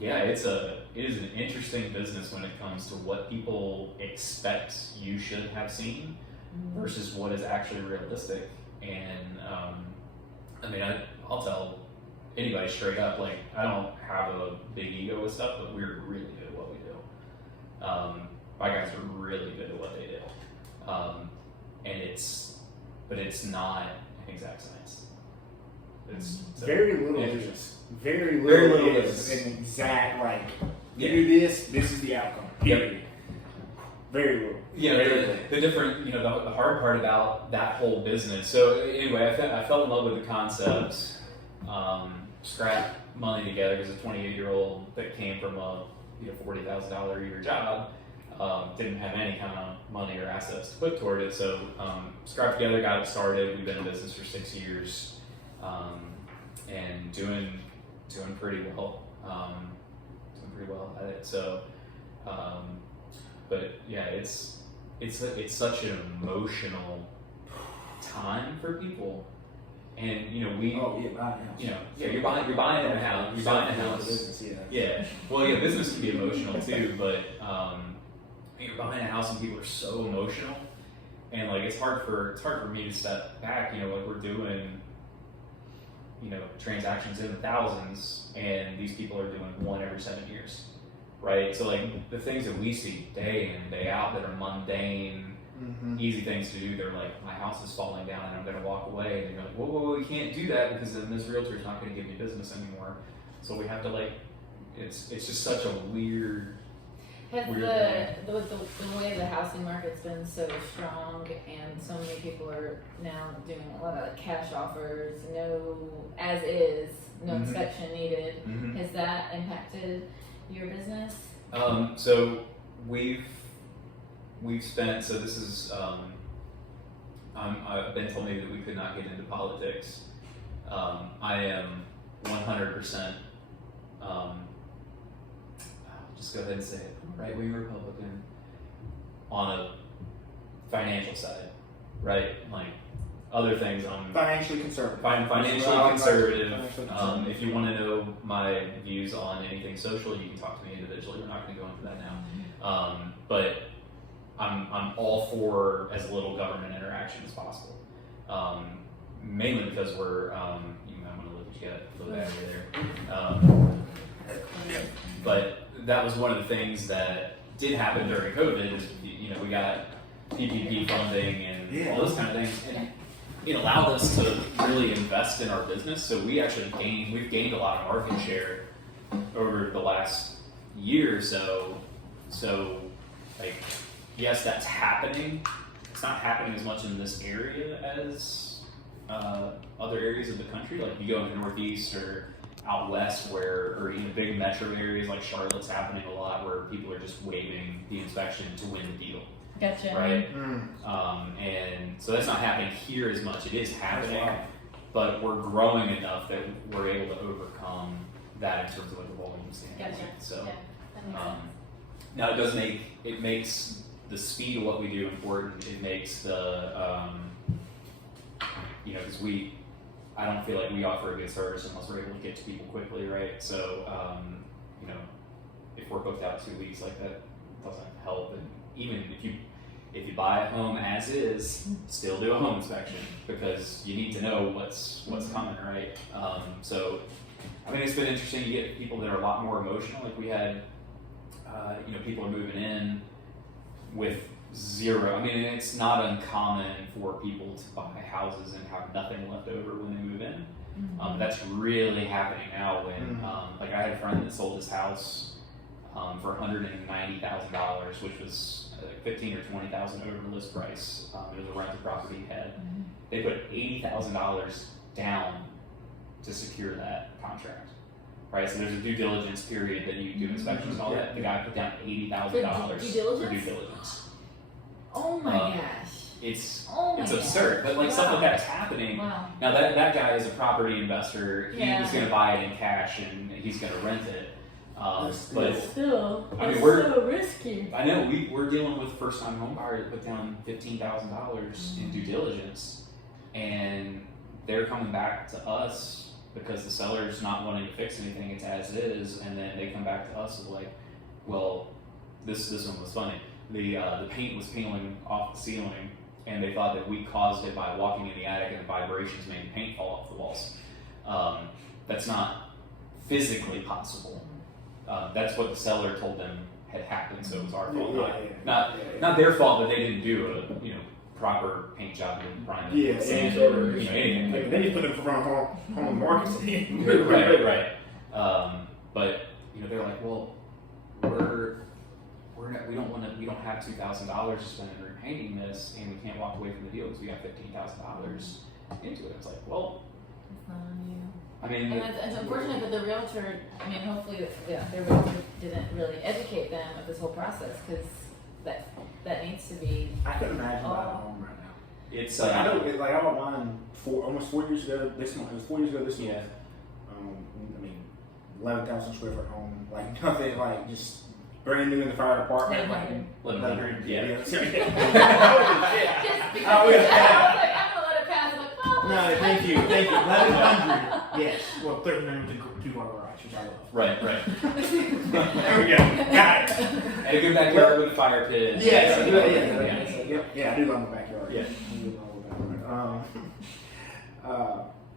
it is an interesting business when it comes to what people expect you should have seen versus what is actually realistic. And I'll tell anybody straight up, like, I don't have a big ego with stuff, but we're really good at what we do. My guys are really good at what they do. But it's not an exact science. It's very little is very little is an exact, like, you do this is the outcome. Period. Very little. Yeah, the different, the hard part about that whole business. So anyway, I fell in love with the concept, scrap money together as a 28-year-old that came from a $40,000 a year job, didn't have any kind of money or assets to put toward it. So scrapped together, got it started. We've been in business for 6 years, and doing pretty well. At it. So, but yeah, it's such an emotional time for people, and you're buying a house. Business can be emotional too, but you're buying a house and people are so emotional, and like it's hard for me to step back. Like we're doing. Transactions in the thousands, and these people are doing one every 7 years, right? So like the things that we see day in, day out that are mundane, easy things to do, they're like, my house is falling down and I'm gonna walk away. And you're like, whoa, we can't do that because then this realtor's not gonna give you business anymore. So we have to it's just such a weird Has the way the housing market's been so strong and so many people are now doing a lot of cash offers, no inspection needed, has that impacted your business? So we've spent, so this is, I've been told me that we could not get into politics. I am 100%, just go ahead and say it, right-wing Republican on a financial side, right? Like other things on Financially conservative. Financially conservative. Financially conservative. If you want to know my views on anything social, you can talk to me individually. We're not going to go into that now. But I'm all for as little government interaction as possible. Mainly because we're, I'm going to look at you got a little battery there. But that was one of the things that did happen during COVID is, we got PPP funding and all those kind of things. And it allowed us to really invest in our business. So we've gained a lot of market share over the last year or so. So, like, yes, that's happening. It's not happening as much in this area as other areas of the country. Like you go in the Northeast or out west, or even big metro areas like Charlotte's happening a lot, where people are just waiving the inspection to win the deal. Gotcha. Right. And so that's not happening here as much. It is happening, but we're growing enough that we're able to overcome that in terms of like the volume standpoint. Gotcha. So that makes sense. now it makes the speed of what we do important. It makes the because I don't feel like we offer a good service unless we're able to get to people quickly, right? So if we're booked out 2 weeks, like that doesn't help. And even if you buy a home as is, still do a home inspection because you need to know what's coming, right? So it's been interesting. You get people that are a lot more emotional. Like we had, people are moving in with zero. it's not uncommon for people to buy houses and have nothing left over when they move in. That's really happening now. When I had a friend that sold his house for $190,000, which was $15,000 or $20,000 over the list price. It was a rental property he had. They put $80,000 down to secure that contract. Right, so there's a due diligence period that you do inspections and all that. The guy put down $80,000 for due diligence. Oh my gosh. It's gosh. absurd, but stuff like that is happening. Wow. Now that guy is a property investor. He Yeah. was going to buy it in cash and he's going to rent it. But Still, we're so risky. I know we're dealing with first-time home buyer that put down $15,000 in due diligence, and they're coming back to us because the seller's not wanting to fix anything. It's as is, and then they come back to us with like, well, this one was funny. The paint was peeling off the ceiling, and they thought that we caused it by walking in the attic and the vibrations made the paint fall off the walls. That's not physically possible. That's what the seller told them had happened, so it was our fault, not their fault that they didn't do a proper paint job with Branyon sand or anything. Like, then you put it in front of home markets. right. But they're like, well, we don't have $2,000 to spend in repainting this, and we can't walk away from the deal because we got $15,000 into it. It's like, well, It's not on you. and it's unfortunate that the realtor, hopefully, their realtor didn't really educate them of this whole process, because that needs to be. I couldn't imagine buying a home right now. it's I know, I bought mine almost 4 years ago. This month, it was 4 years ago this month. 11,000 square foot home, like nothing, like just brand new in the fire department. 1,100, yeah. Just because I was like, I'm gonna let it pass. I'm like, oh. No, thank you. 1,100. Yes. Well, 1,300 to do our garage, which I love. Right. There we go. Got it. And a good backyard with a fire pit. Yes, I do. Yeah. I do love my backyard. Yeah. I do love my backyard.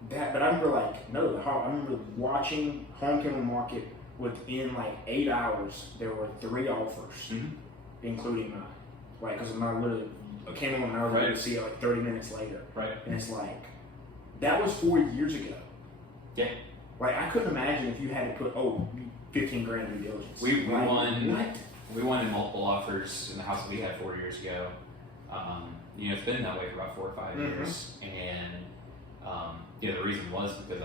But I remember I remember watching Home Kingdom Market within 8 hours. There were 3 offers, including mine. Because I literally came on and I was ready to see it 30 minutes later. Right. And it's that was 4 years ago. Yeah. I couldn't imagine if you had to put 15 grand in due diligence. We won. What? We won in multiple offers in the house that we had 4 years ago. It's been that way for about 4 or 5 years, and the reason was because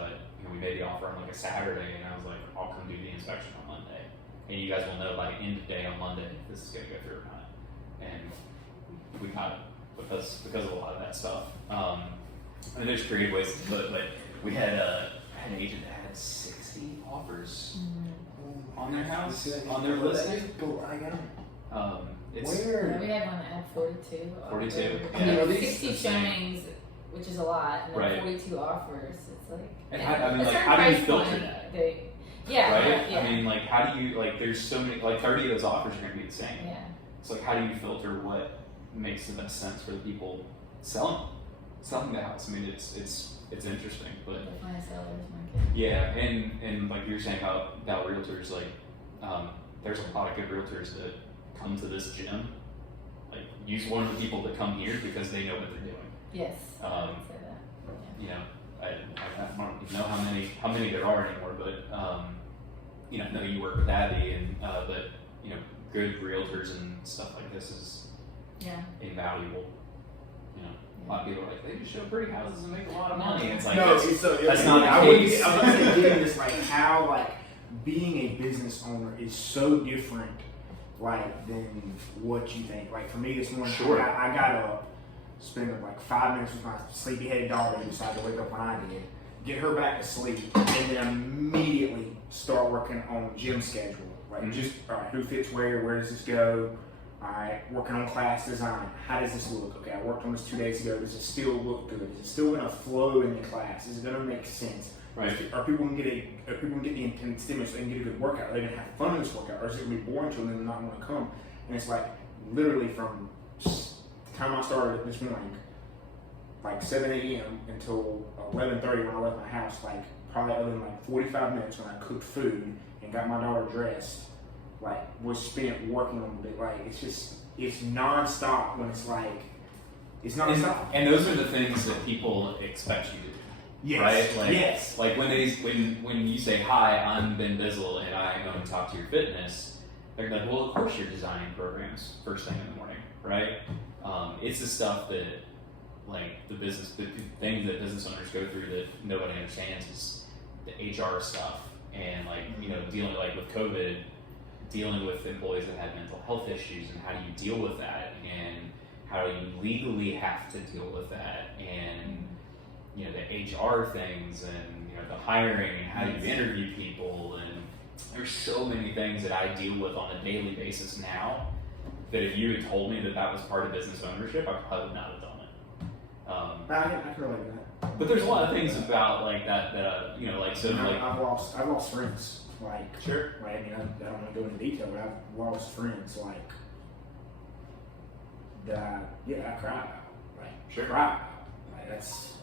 we made the offer on a Saturday, and I was like, I'll come do the inspection on Monday, and you guys will know by the end of the day on Monday if this is going to go through or not. And we got it because of a lot of that stuff. There's creative ways to do it, but we had had an agent that had 60 offers Mm-hmm. on their house, on their listing. It's Where? We had one that had 42. 42, I mean, yeah. 60 showings, which is a lot, and then Right. 42 offers. It's like. And how do you price filter point, that? Yeah. Right? Yeah. I mean, like, how do you, like, there's so many, like, 30 of those offers are going to be the same. Yeah. So, like, how do you filter what makes the best sense for the people selling the house? I mean, it's interesting, but Define a seller's market. yeah, and like you were saying about realtors, like, there's a lot of good realtors that come to this gym. Like, use one of the people that come here because they know what they're doing. Yes. I would say that. Yeah. You know, I don't even know how many there are anymore, but you know, I know you work with Abby, and but you know, good realtors and stuff like this is invaluable. You know, a lot of people are like, they just show pretty houses and make a lot of money. It's like that's not the case. I was going to get this, like, how, like, being a business owner is so different, like, than what you think. Like, for me this morning, Sure. I got up, spend like 5 minutes with my sleepy-headed daughter who decided to wake up when I did, get her back to sleep, and then immediately start working on gym schedule. Like, just, all right, who fits where does this go? All right, working on class design. How does this look? Okay, I worked on this 2 days ago. Does it still look good? Is it still going to flow in the class? Is it going to make sense? Right. Are people going to get the intense stimulus and get a good workout? Are they going to have fun in this workout? Or is it going to be boring to them and they're not going to come? And it's like, literally from the time I started this morning, like 7 a.m. until 11:30 when I left my house, like, probably other than like 45 minutes when I cooked food and got my daughter dressed, like, was spent working on it. Like, it's nonstop when it's like, it's nonstop. And those are the things that people expect you to do. Yes. Right? Like, yes. Like when you say, hi, I'm Ben Bizzle and I'm going to talk to your fitness, they're like, well, of course you're designing programs first thing in the morning, right? It's the stuff that, like, the things that business owners go through that nobody understands is the HR stuff, and, like, you know, dealing, like, with COVID, dealing with employees that have mental health issues, and how do you deal with that, and how do you legally have to deal with that, and, you know, the HR things, and, you know, the hiring, and how do you interview people, and there's so many things that I deal with on a daily basis now that if you had told me that that was part of business ownership, I probably would not have done it. I can relate to that. But there's a lot of things about, like, that you know, like, so, like, I've lost friends. Like, sure. Right, I mean, I don't want to go into detail, but I've lost friends, like, that I cry about. Like, Sure. cry about. Like, that's,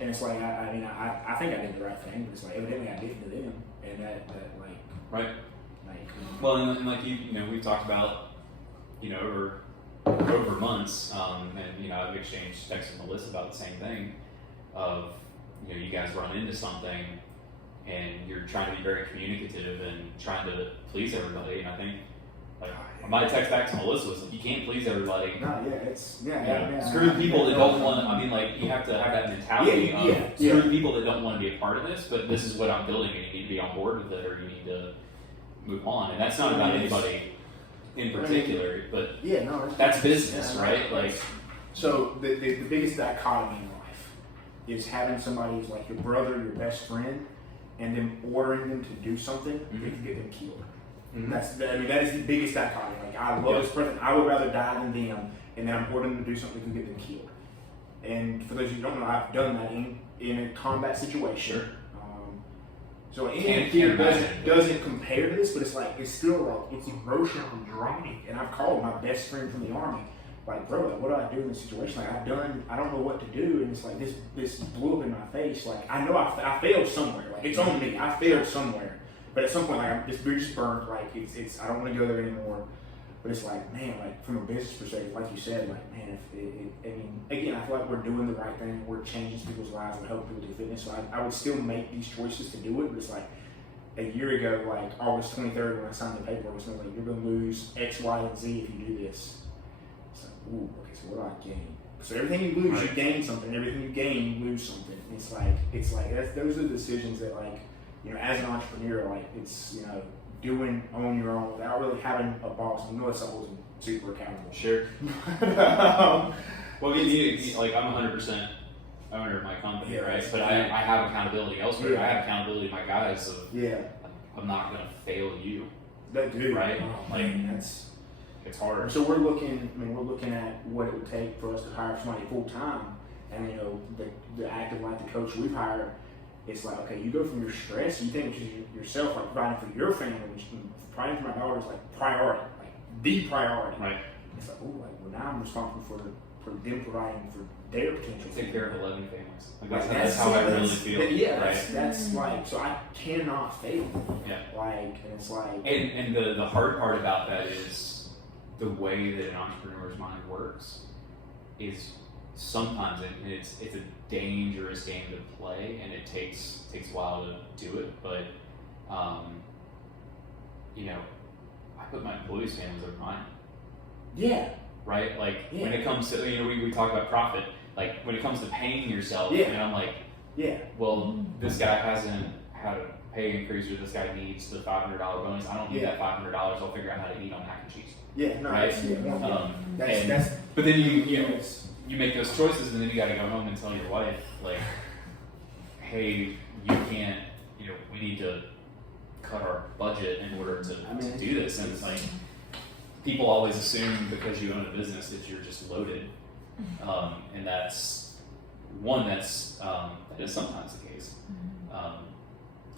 and it's like, I think I did the right thing, but it's like, evidently I didn't to them, and that like, Right. like, Well, and like, you know, we've talked about, you know, over months, and, you know, I've exchanged texts with Melissa about the same thing of, you know, you guys run into something and you're trying to be very communicative and trying to please everybody, and I think, like, my text back to Melissa was, you can't please everybody. no, it's, You know, screw the people that don't want. I mean, like, you have to have that mentality of screw the people that don't want to be a part of this. But this is what I'm building, and you need to be on board with it, or you need to move on. And that's not about anybody in particular, but that's business, right? Like, so the biggest dichotomy in life is having somebody who's like your brother, your best friend, and then ordering them to do something that can get them killed. mm-hmm. That is the biggest dichotomy. Like, I love this person. I would rather die than them, and then I'm ordering them to do something that can get them killed. And for those of you who don't know, I've done that in a combat situation. Sure. So in theory doesn't compare to this, but it's like, it's still like, it's emotional and draining. And I've called my best friend from the Army, like, bro, like, what do I do in this situation? Like, I don't know what to do, and it's like, this blew up in my face. Like, I know I failed somewhere. Like, it's on me. I failed somewhere. But at some point, like, this bridge is burnt. Like, it's I don't want to go there anymore. But it's like, man, like, from a business perspective, like you said, like, man, I mean, again, I feel like we're doing the right thing. We're changing people's lives. We're helping people do fitness. So I would still make these choices to do it. But it's like, a year ago, like August 23rd, when I signed the paperwork, it was like, you're going to lose X, Y, and Z if you do this. It's like, ooh, okay, so what do I gain? So everything you lose, you gain something. Everything you gain, you lose something. It's like those are the decisions that, like, you know, as an entrepreneur, like, it's, you know, doing on your own without really having a boss. I know it's always super accountable. Sure. Well, you like, I'm 100% owner of my company, Yeah, right? But I have accountability elsewhere. Yeah. I have accountability to my guys of Yeah. I'm not going to fail you, That dude. right? Oh, Like man, that's. it's hard. So we're looking. I mean, we're looking at what it would take for us to hire somebody full time, and you know, the active like the coach we've hired. It's like, okay, you go from your stress, you think it's yourself, like providing for your family, which providing for my daughter is like priority, like the priority. Right. It's like, oh, like well now I'm responsible for them providing for their potential. Take care of 11 families. Like Like, that's how I really feel. Yeah, right? that's like, so I cannot fail. Yeah. Like, and it's like, And the hard part about that is the way that an entrepreneur's mind works is sometimes it's a dangerous game to play, and it takes a while to do it. But you know, I put my employees' families over mine. yeah, Right? Like Yeah. when it comes to, you know, we talk about profit. Like when it comes to paying yourself, Yeah. and I'm like, yeah, well, this guy hasn't had a pay increase, or this guy needs the $500 bonus. I don't need Yeah. that $500. I'll figure out how to eat on mac and cheese. yeah, no, Right? that's, yeah, And- that's, But then you you know, know, it's, you make those choices, and then you got to go home and tell your wife, like, hey, you can't, you know, we need to cut our budget in order to do this. And it's like, people always assume because you own a business that you're just loaded. And that's that is sometimes the case.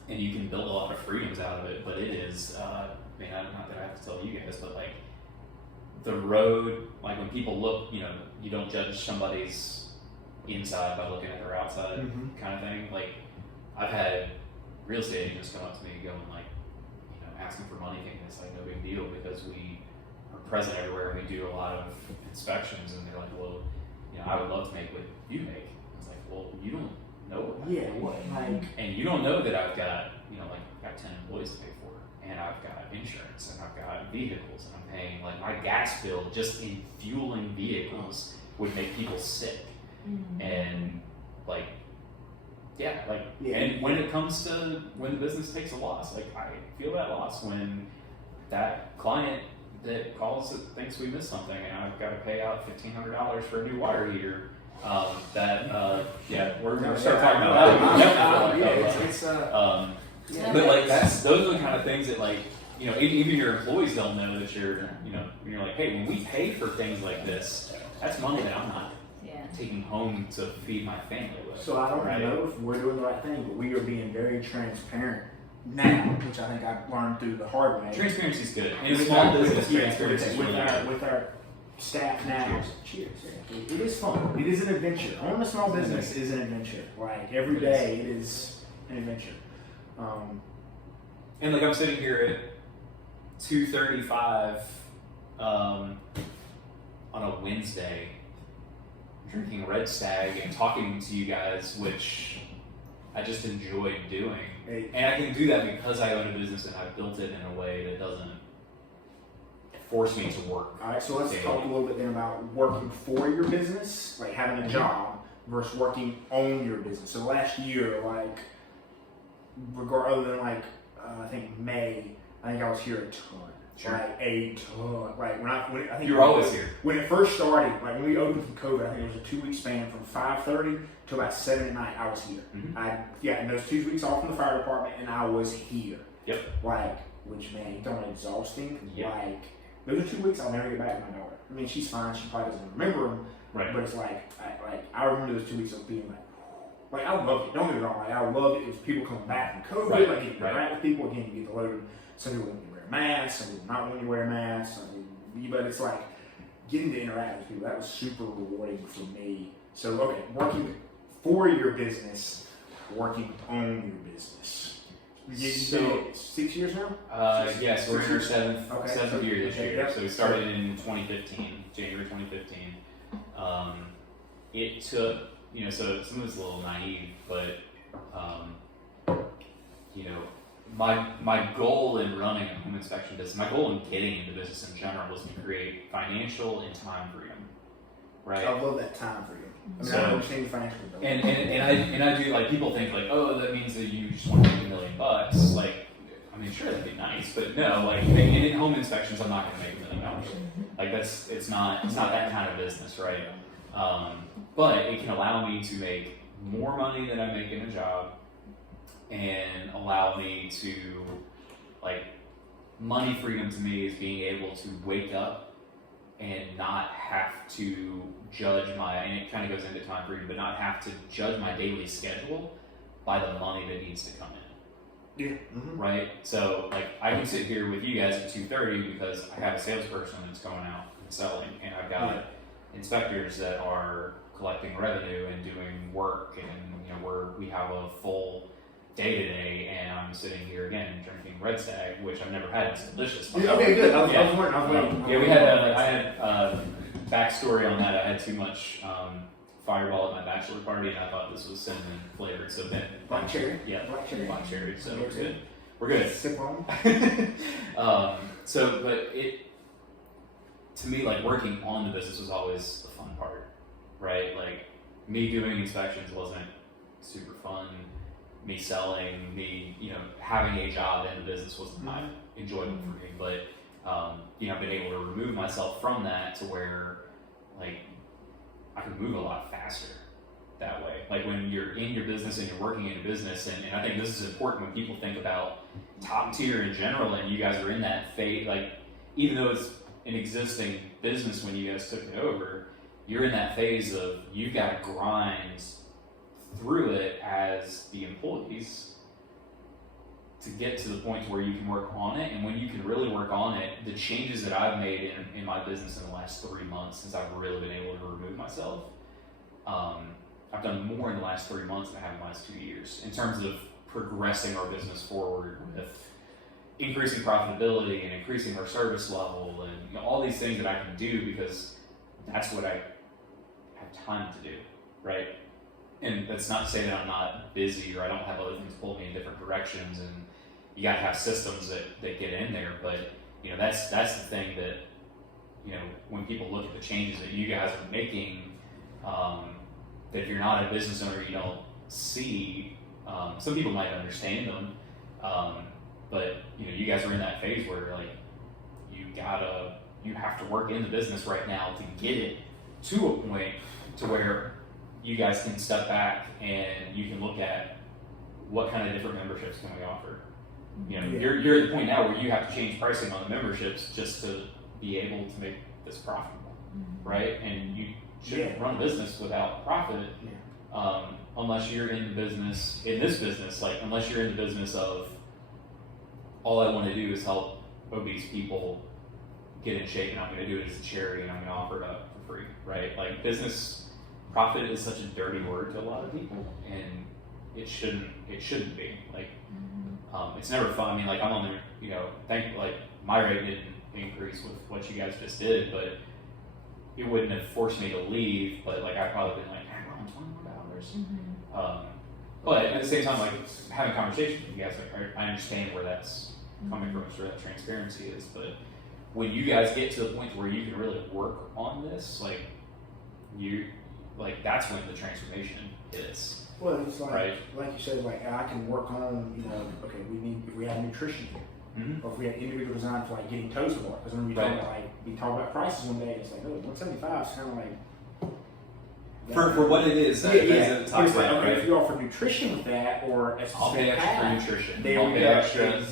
And you can build a lot of freedoms out of it, but it is, not that I have to tell you guys, but like the road, like when people look, you know, you don't judge somebody's inside by looking at their outside kind of thing. Like I've had real estate agents come up to me going like, you know, asking for money, thinking it's like no big deal because we are present everywhere and we do a lot of inspections, and they're like, well, you know, I would love to make what you make. It's like, well, you don't know what I yeah, make. what, like, And you don't know that I've got, you know, like I've got 10 employees to pay for, and I've got insurance, and I've got vehicles, and I'm paying like my gas bill just in fueling vehicles would make people sick. And like, yeah, like, Yeah. and when it comes to when the business takes a loss, like I feel that loss when that client that calls that thinks we missed something, and I've got to pay out $1,500 for a new water heater. We're gonna start talking about that. Yeah, But like those are the kind of things that, like, you know, even your employees don't know that you're, you know, when you're like, hey, when we pay for things like this, that's money that I'm not taking home to feed my family with. So I don't right? know if we're doing the right thing, but we are being very transparent now, which I think I've learned through the hard way. Transparency is good. And small business transparency is with really good. with our staff now. Cheers. It is fun. It is an adventure. Owning a small business is an adventure. Like every day, it is an adventure. And like I'm sitting here at 2:35 on a Wednesday, drinking Red Stag and talking to you guys, which I just enjoyed doing. And I can do that because I own a business and I've built it in a way that doesn't force me to work. All right, so let's talk a little bit then about working for your business, like having a job versus working on your business. So last year, like, other than like, I think May, I think I was here a ton. Sure. Like a ton. Like I think You're always here. When it first started, like when we opened from COVID, I think it was a 2-week span from 5:30 to about 7 at night. I was here. And those 2 weeks off from the fire department, and I was here. Yep. Like, which man, don't exhausting. Yep. Like those are 2 weeks I'll never get back to my daughter. I mean, she's fine. She probably doesn't remember them. Right. But it's like I remember those 2 weeks of being like I loved it. Don't get me wrong. Like I loved it. It was people coming back from COVID. Right. Like getting to interact with people again. You get to load. Some people want you to wear masks. Some people not want you to wear masks. But it's like getting to interact with people. That was super rewarding for me. So okay, working for your business, working on your business. So 6 years now. Yes, we're in our seventh year this year. Yep. So we started in 2015, January 2015. It took, you know, so some of it's a little naive, but you know, my goal in running a home inspection business, my goal in getting into business in general, was to create financial and time freedom. Right. I love that time freedom. I mean, So- I understand the financial ability. And I do, like, people think like, oh, that means that you just want to make $1 million. Like, I mean, sure, that'd be nice, but no, like, in home inspections, I'm not going to make $1 million. Like, it's not that kind of business, right? But it can allow me to make more money than I make in a job and allow me to, like, money freedom to me is being able to wake up and not have to judge and it kind of goes into time freedom, but not have to judge my daily schedule by the money that needs to come in. Yeah. Mm-hmm. Right? So, like, I can sit here with you guys at 2:30 because I have a salesperson that's going out and selling, and I've got inspectors that are collecting revenue and doing work, and we have a full day today, and I'm sitting here again drinking Red Stag, which I've never had. It's delicious. Yeah, okay, good. I was wondering. I had backstory on that. I had too much Fireball at my bachelor party, and I thought this was cinnamon flavored. So then, black cherry. Yeah, black cherry. So Okay. it's good. We're good. Sip on. But to me, like, working on the business was always the fun part, right? Like, me doing inspections wasn't super fun. Me selling, having a job in the business was not enjoyable for me. But I've been able to remove myself from that to where, like, I can move a lot faster that way. Like, when you're in your business and you're working in a business, and I think this is important when people think about top tier in general, and you guys are in that phase, like, even though it's an existing business when you guys took it over, you're in that phase of you've got to grind through it as the employees to get to the point where you can work on it. And when you can really work on it, the changes that I've made in my business in the last 3 months, since I've really been able to remove myself, I've done more in the last 3 months than I have in the last 2 years in terms of progressing our business forward with increasing profitability and increasing our service level, and all these things that I can do because that's what I have time to do, right? And that's not to say that I'm not busy or I don't have other things pull me in different directions, and you gotta have systems that get in there. But that's the thing that when people look at the changes that you guys are making, that if you're not a business owner, you don't see. Some people might understand them, but you guys are in that phase where, like, you have to work in the business right now to get it to a point to where you guys can step back and you can look at what kind of different memberships can we offer. You're at the point now where you have to change pricing on the memberships just to be able to make this profitable, right? And you shouldn't run a business without profit, unless you're in this business, like, unless you're in the business of all I want to do is help obese people get in shape, and I'm going to do it as a charity, and I'm going to offer it up for free, right? Like, business profit is such a dirty word to a lot of people, and it shouldn't be. Like, it's never fun. I mean, like, I'm on the, like, my rate didn't increase with what you guys just did, but it wouldn't have forced me to leave. But, like, I'd probably been like, we're on $21. But at the same time, like, having conversations with you guys, like, I understand where that's coming from, where that transparency is. But when you guys get to the point where you can really work on this, that's when the transformation is. Well, it's like, right? Like you said, like, I can work on, okay, if we have nutrition here, or if we have individual design for, like, getting toast bar, because when we talk about prices one day, it's like, oh, 175 is kind of like for what it is. It's like, okay, if you offer nutrition with that, or a I'll pay specific extra for pack, nutrition. they I'll will pay extra.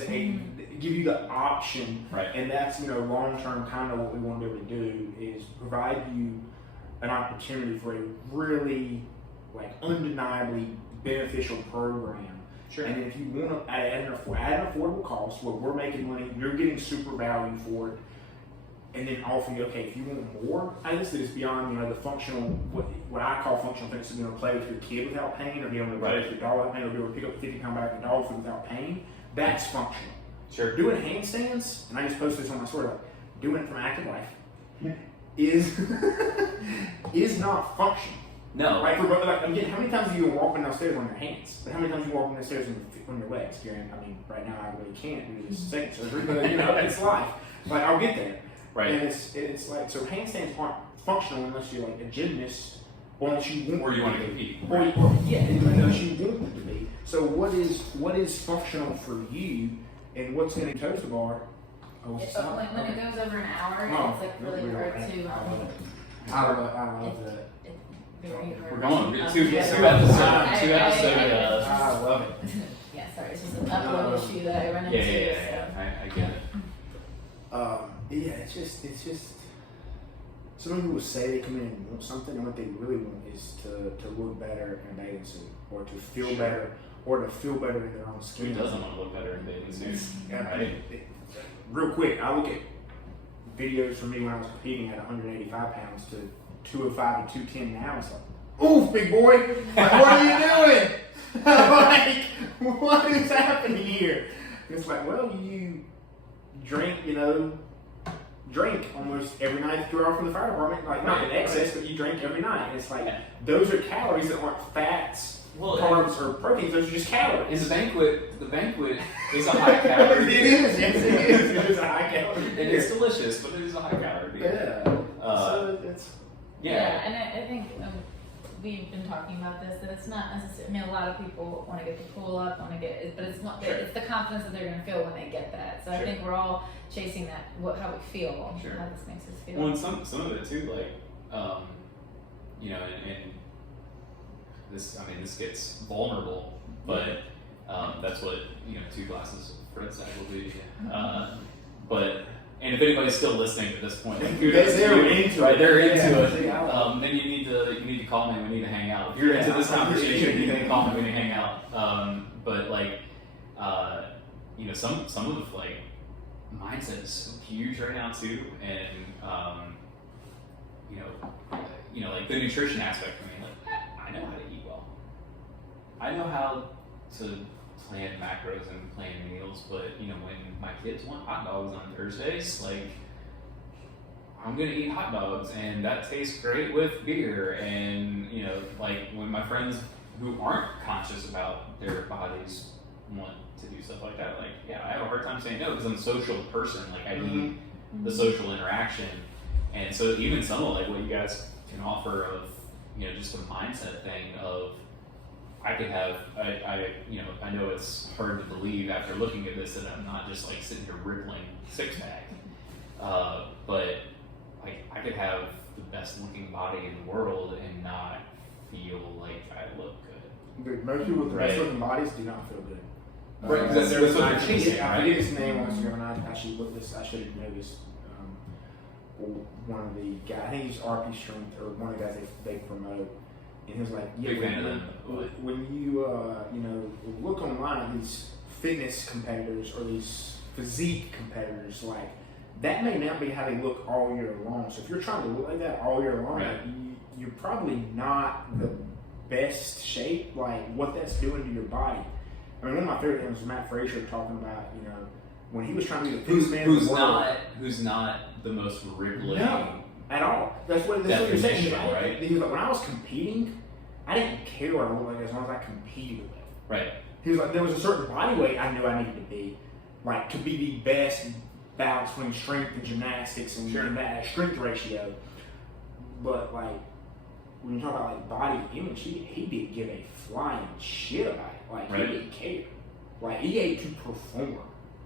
give you the option, right? And that's long term kind of what we want to be able to do is provide you an opportunity for a really, like, undeniably beneficial program. Sure. And if you want to add an affordable cost where we're making money, you're getting super value for it, and then offer you, okay, if you want more, I guess it's beyond the functional, what I call functional fitness, to be able to play with your kid without pain, or be able to play with your dog without pain, or be able to pick up 50-pound bag of dog food without pain. That's functional. Sure. Doing handstands, and I just posted this on my story, like, doing it from Active Life is not functional. No. Right? Again, how many times do you walk downstairs on your hands? But how many times do you walk downstairs on your legs? I mean, right now I really can't due to this second surgery, but it's life. Like, I'll get there. Right. And it's like, so handstands aren't functional unless you're like a gymnast, or unless you want. Or you want to compete. Unless you want them to be. So what is functional for you, and what's going to toast the bar? When it goes over an hour, it's like really hard to. I love that. We're going two Yeah. episodes. I love it. Yeah, sorry, it's just an upload issue that I run into. Yeah. I get it. Yeah, it's just. Some people say they come in and want something, and what they really want is to look better in a bathing suit, or to feel better, or to feel better in their own skin. Who doesn't want to look better in bathing suits? Right? Real quick, I look at videos from me when I was competing at 185 pounds to 205 to 210 now. It's like, oof, big boy, like, what are you doing? Like, what is happening here? And it's like, well, you drink almost every night that you're off from the fire department. Like, not in excess, but you drink every night. And it's like, those are calories that aren't fats, carbs, or proteins. Those are just calories. The banquet is a high calorie. It is, yes, it is. It is a high calorie. And it's delicious, but it is a high calorie. Yeah. So it's. Yeah, and I think we've been talking about this, that it's not necessarily, I mean, a lot of people want to get the pull up, but it's not, it's the confidence that they're going to feel when they get that. So I think we're all chasing that, how we feel, how this makes us feel. Well, and some of it too, like, and this, this gets vulnerable, but that's what, 2 glasses of Fred Sack will be. And if anybody's still listening at this point, like, they're into it. They're into it. Then you need to call me. We need to hang out. If you're into this conversation, you need to call me. We need to hang out. But like, some of the like mindset is so huge right now too, and like the nutrition aspect for me. Like, I know how to eat well. I know how to plan macros and plan meals, but when my kids want hot dogs on Thursdays, like, I'm gonna eat hot dogs, and that tastes great with beer. And like, when my friends who aren't conscious about their bodies want to do stuff like that, like, I have a hard time saying no because I'm a social person. Like, I need the social interaction, and so even some of like what you guys can offer of just a mindset thing of, I could have, I know it's hard to believe after looking at this that I'm not just like sitting here rippling six pack, but like, I could have the best looking body in the world and not feel like I look good. But most people with the best looking bodies do not feel good. Right, that's what they're chasing, I right? forget his name on Instagram, and I actually looked this. I should have noticed. One of the guys, I think he's RP Strength, or one of the guys they promote. And he was like, Big fan of them. When you look online at these fitness competitors or these physique competitors, like, that may not be how they look all year long. So if you're trying to look like that all year long, like, you're probably not the best shape. Like, what that's doing to your body. I mean, one of my favorite things was Matt Frazier talking about, when he was trying to be the fittest man in the world. Who's not the most rippling. No, at all. That's what you're saying, right? He was like, when I was competing, I didn't care what I looked like as long as I competed with. Right. He was like, there was a certain body weight I knew I needed to be, like, to be the best balance between strength and gymnastics and that strength ratio. But like, when you talk about like body image, he didn't give a flying shit about it. Like, he didn't care. Like, he ate to perform.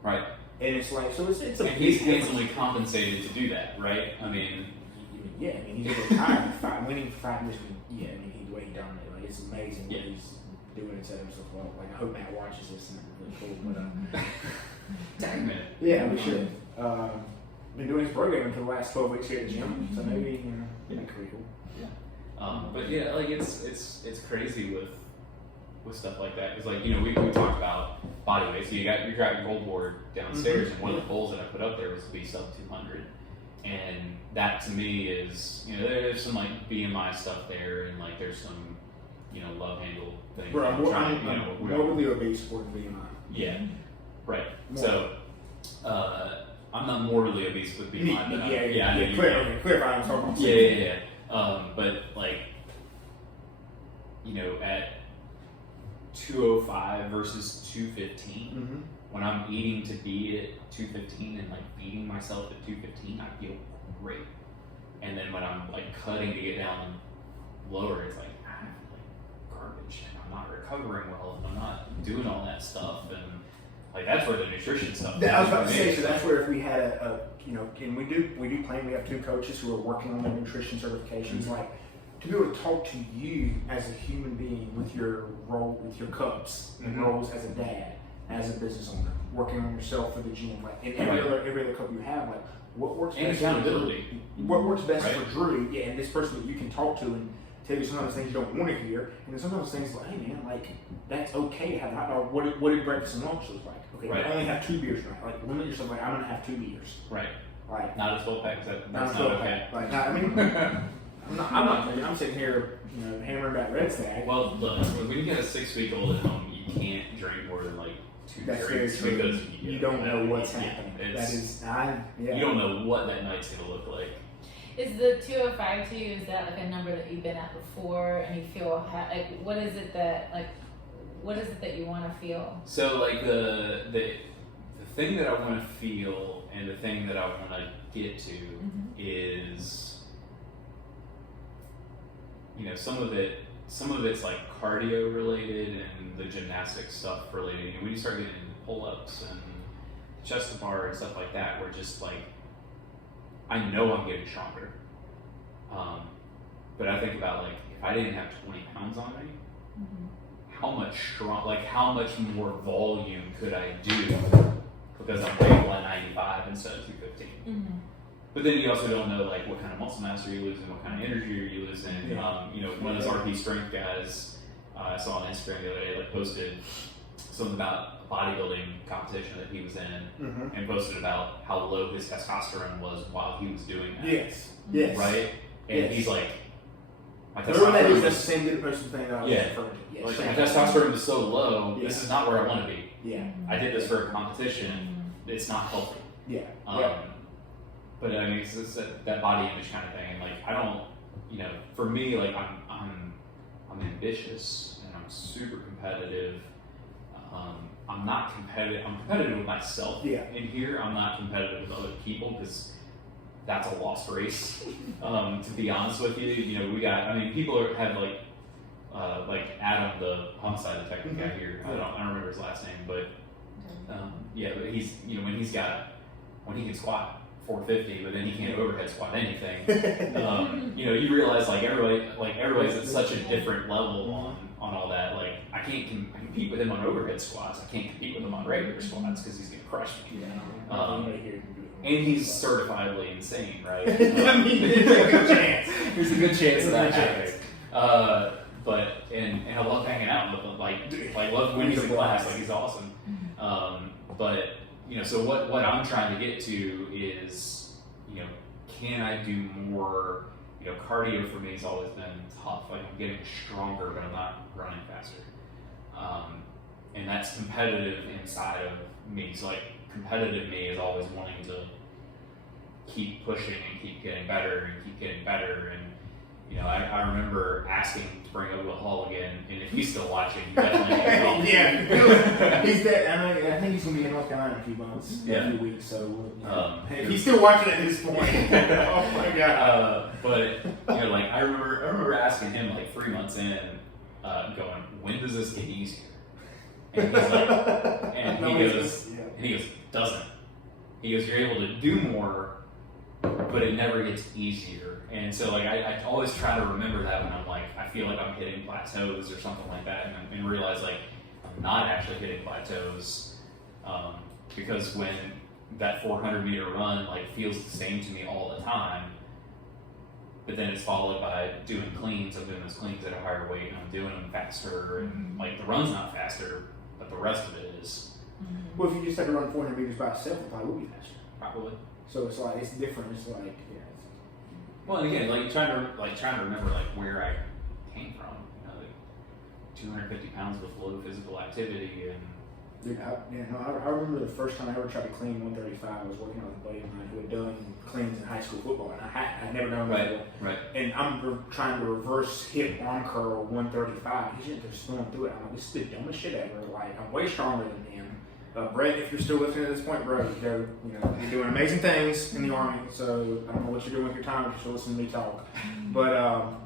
Right. And it's like, so it's a and he's handsomely compensated to do that, right? I mean, he's retired, winning for 5 years. The way he dominated, like, it's amazing what he's doing and setting himself up. Like, I hope Matt watches this and it's really cool. But dang it. Yeah, we should. Been doing his programming for the last 12 weeks here at the gym, so maybe it'd be pretty cool. Yeah. But yeah, like, it's crazy with stuff like that, because like, we talked about body weight. So you got your goal board downstairs, and one of the goals that I put up there was to be sub 200, and that to me is, there's some like BMI stuff there, and like there's some love handle things. Bro, I'm morbidly obese for BMI. Yeah, right. So I'm not morbidly obese with BMI, but clarify what I'm talking about. Yeah. But like, at 205 versus 215, when I'm eating to be at 215 and like beating myself at 215, I feel great. And then when I'm like cutting to get down lower, it's like, I feel like garbage, and I'm not recovering well, and I'm not doing all that stuff, and like, that's where the nutrition stuff. I was about to say, so that's where if we had and we do plan. We have 2 coaches who are working on their nutrition certifications. Like, to be able to talk to you as a human being with your role, with your cups and roles as a dad, as a business owner, working on yourself for the gym, like, and every other cup you have, like, what works and best accountability. For Drew? What works best for Drew? Yeah, and this person that you can talk to and tell you sometimes things you don't want to hear, and then sometimes things like, hey man, like, that's okay to have a hot dog. What did breakfast and lunch look like? Okay, I only have 2 beers tonight. Like, limit yourself. Like, I'm gonna have 2 beers. Right. Like, Not a 12-pack. That's not okay. Like, I mean, I'm not drinking. I'm sitting here, hammering that red stag. Well, look, when you get a 6-week-old at home, you can't drink more than like 2 That's drinks very true. because you don't know what's happening. You don't know what that night's gonna look like. Is the 205 to you, is that like a number that you've been at before and you feel, like, what is it that you want to feel? So like the thing that I want to feel and the thing that I want to get to is, some of it's like cardio related and the gymnastics stuff related. When you start getting into pull-ups and chest to bar and stuff like that, we're just like, I know I'm getting stronger. But I think about, like, if I didn't have 20 pounds on me, how much more volume could I do because I'm weighing 195 instead of 215? But then you also don't know, like, what kind of muscle mass are you losing, what kind of energy are you losing. One of those RP strength guys I saw on Instagram the other day, like, posted something about a bodybuilding competition that he was in, and posted about how low his testosterone was while he was doing that. Yes. Right? And he's like, my Whatever that is, testosterone that's the same good person thing that I was referring to. Yes. like, my testosterone is so low, this is not where I want to be. Yeah. I did this for a competition, it's not healthy. Yeah. But I mean, it's that body image kind of thing, and like, I don't, for me, like, I'm ambitious and I'm super competitive. I'm not competitive. I'm competitive with myself in here. I'm not competitive with other people because that's a lost race. To be honest with you, people have like Adam, the homicide detective guy here. I don't remember his last name, but but he's when he can squat 450, but then he can't overhead squat anything. You realize everybody's at such a different level on all that. Like, I can't compete with him on overhead squats. I can't compete with him on regular squats because he's gonna crush me. And he's certifiably insane, right? There's a good chance. There's a good chance of that happening. But I love hanging out with him. Like love when he's in class. Like, he's awesome. But so what I'm trying to get to is, can I do more? Cardio for me has always been tough. Like, I'm getting stronger, but I'm not running faster. And that's competitive inside of me. So, like, competitive me is always wanting to keep pushing and keep getting better and keep getting better. And I remember asking to bring over the Hall again, and if he's still watching, you definitely he's dead. I think he's gonna be in North Carolina in a few months, a few weeks. So if he's still watching at this point, oh my god. But I remember asking him like 3 months in, going, when does this get easier? And he's like, and he goes, doesn't. He goes, you're able to do more, but it never gets easier. And so, like, I always try to remember that when I'm like, I feel like I'm hitting plateaus or something like that, and realize, like, I'm not actually hitting plateaus, because when that 400-meter run, like, feels the same to me all the time, but then it's followed by doing cleans. I'm doing those cleans at a higher weight, and I'm doing them faster, and, like, the run's not faster, but the rest of it is. Well, if you just had to run 400 meters by itself, it probably would be faster. Probably. So it's like, it's different. It's like, Well, and again, like, trying to remember, like, where I came from. 250 pounds with low physical activity, and dude, I remember the first time I ever tried to clean 135. I was working with a buddy of mine who had done cleans in high school football, and I'd never done them before. Right. And I'm trying to reverse hip arm curl 135. He's just going through it. I'm like, this is the dumbest shit ever. Like, I'm way stronger than him. Brett, if you're still listening at this point, bro, you're doing amazing things in the Army, so I don't know what you're doing with your time if you're still listening to me talk. But, I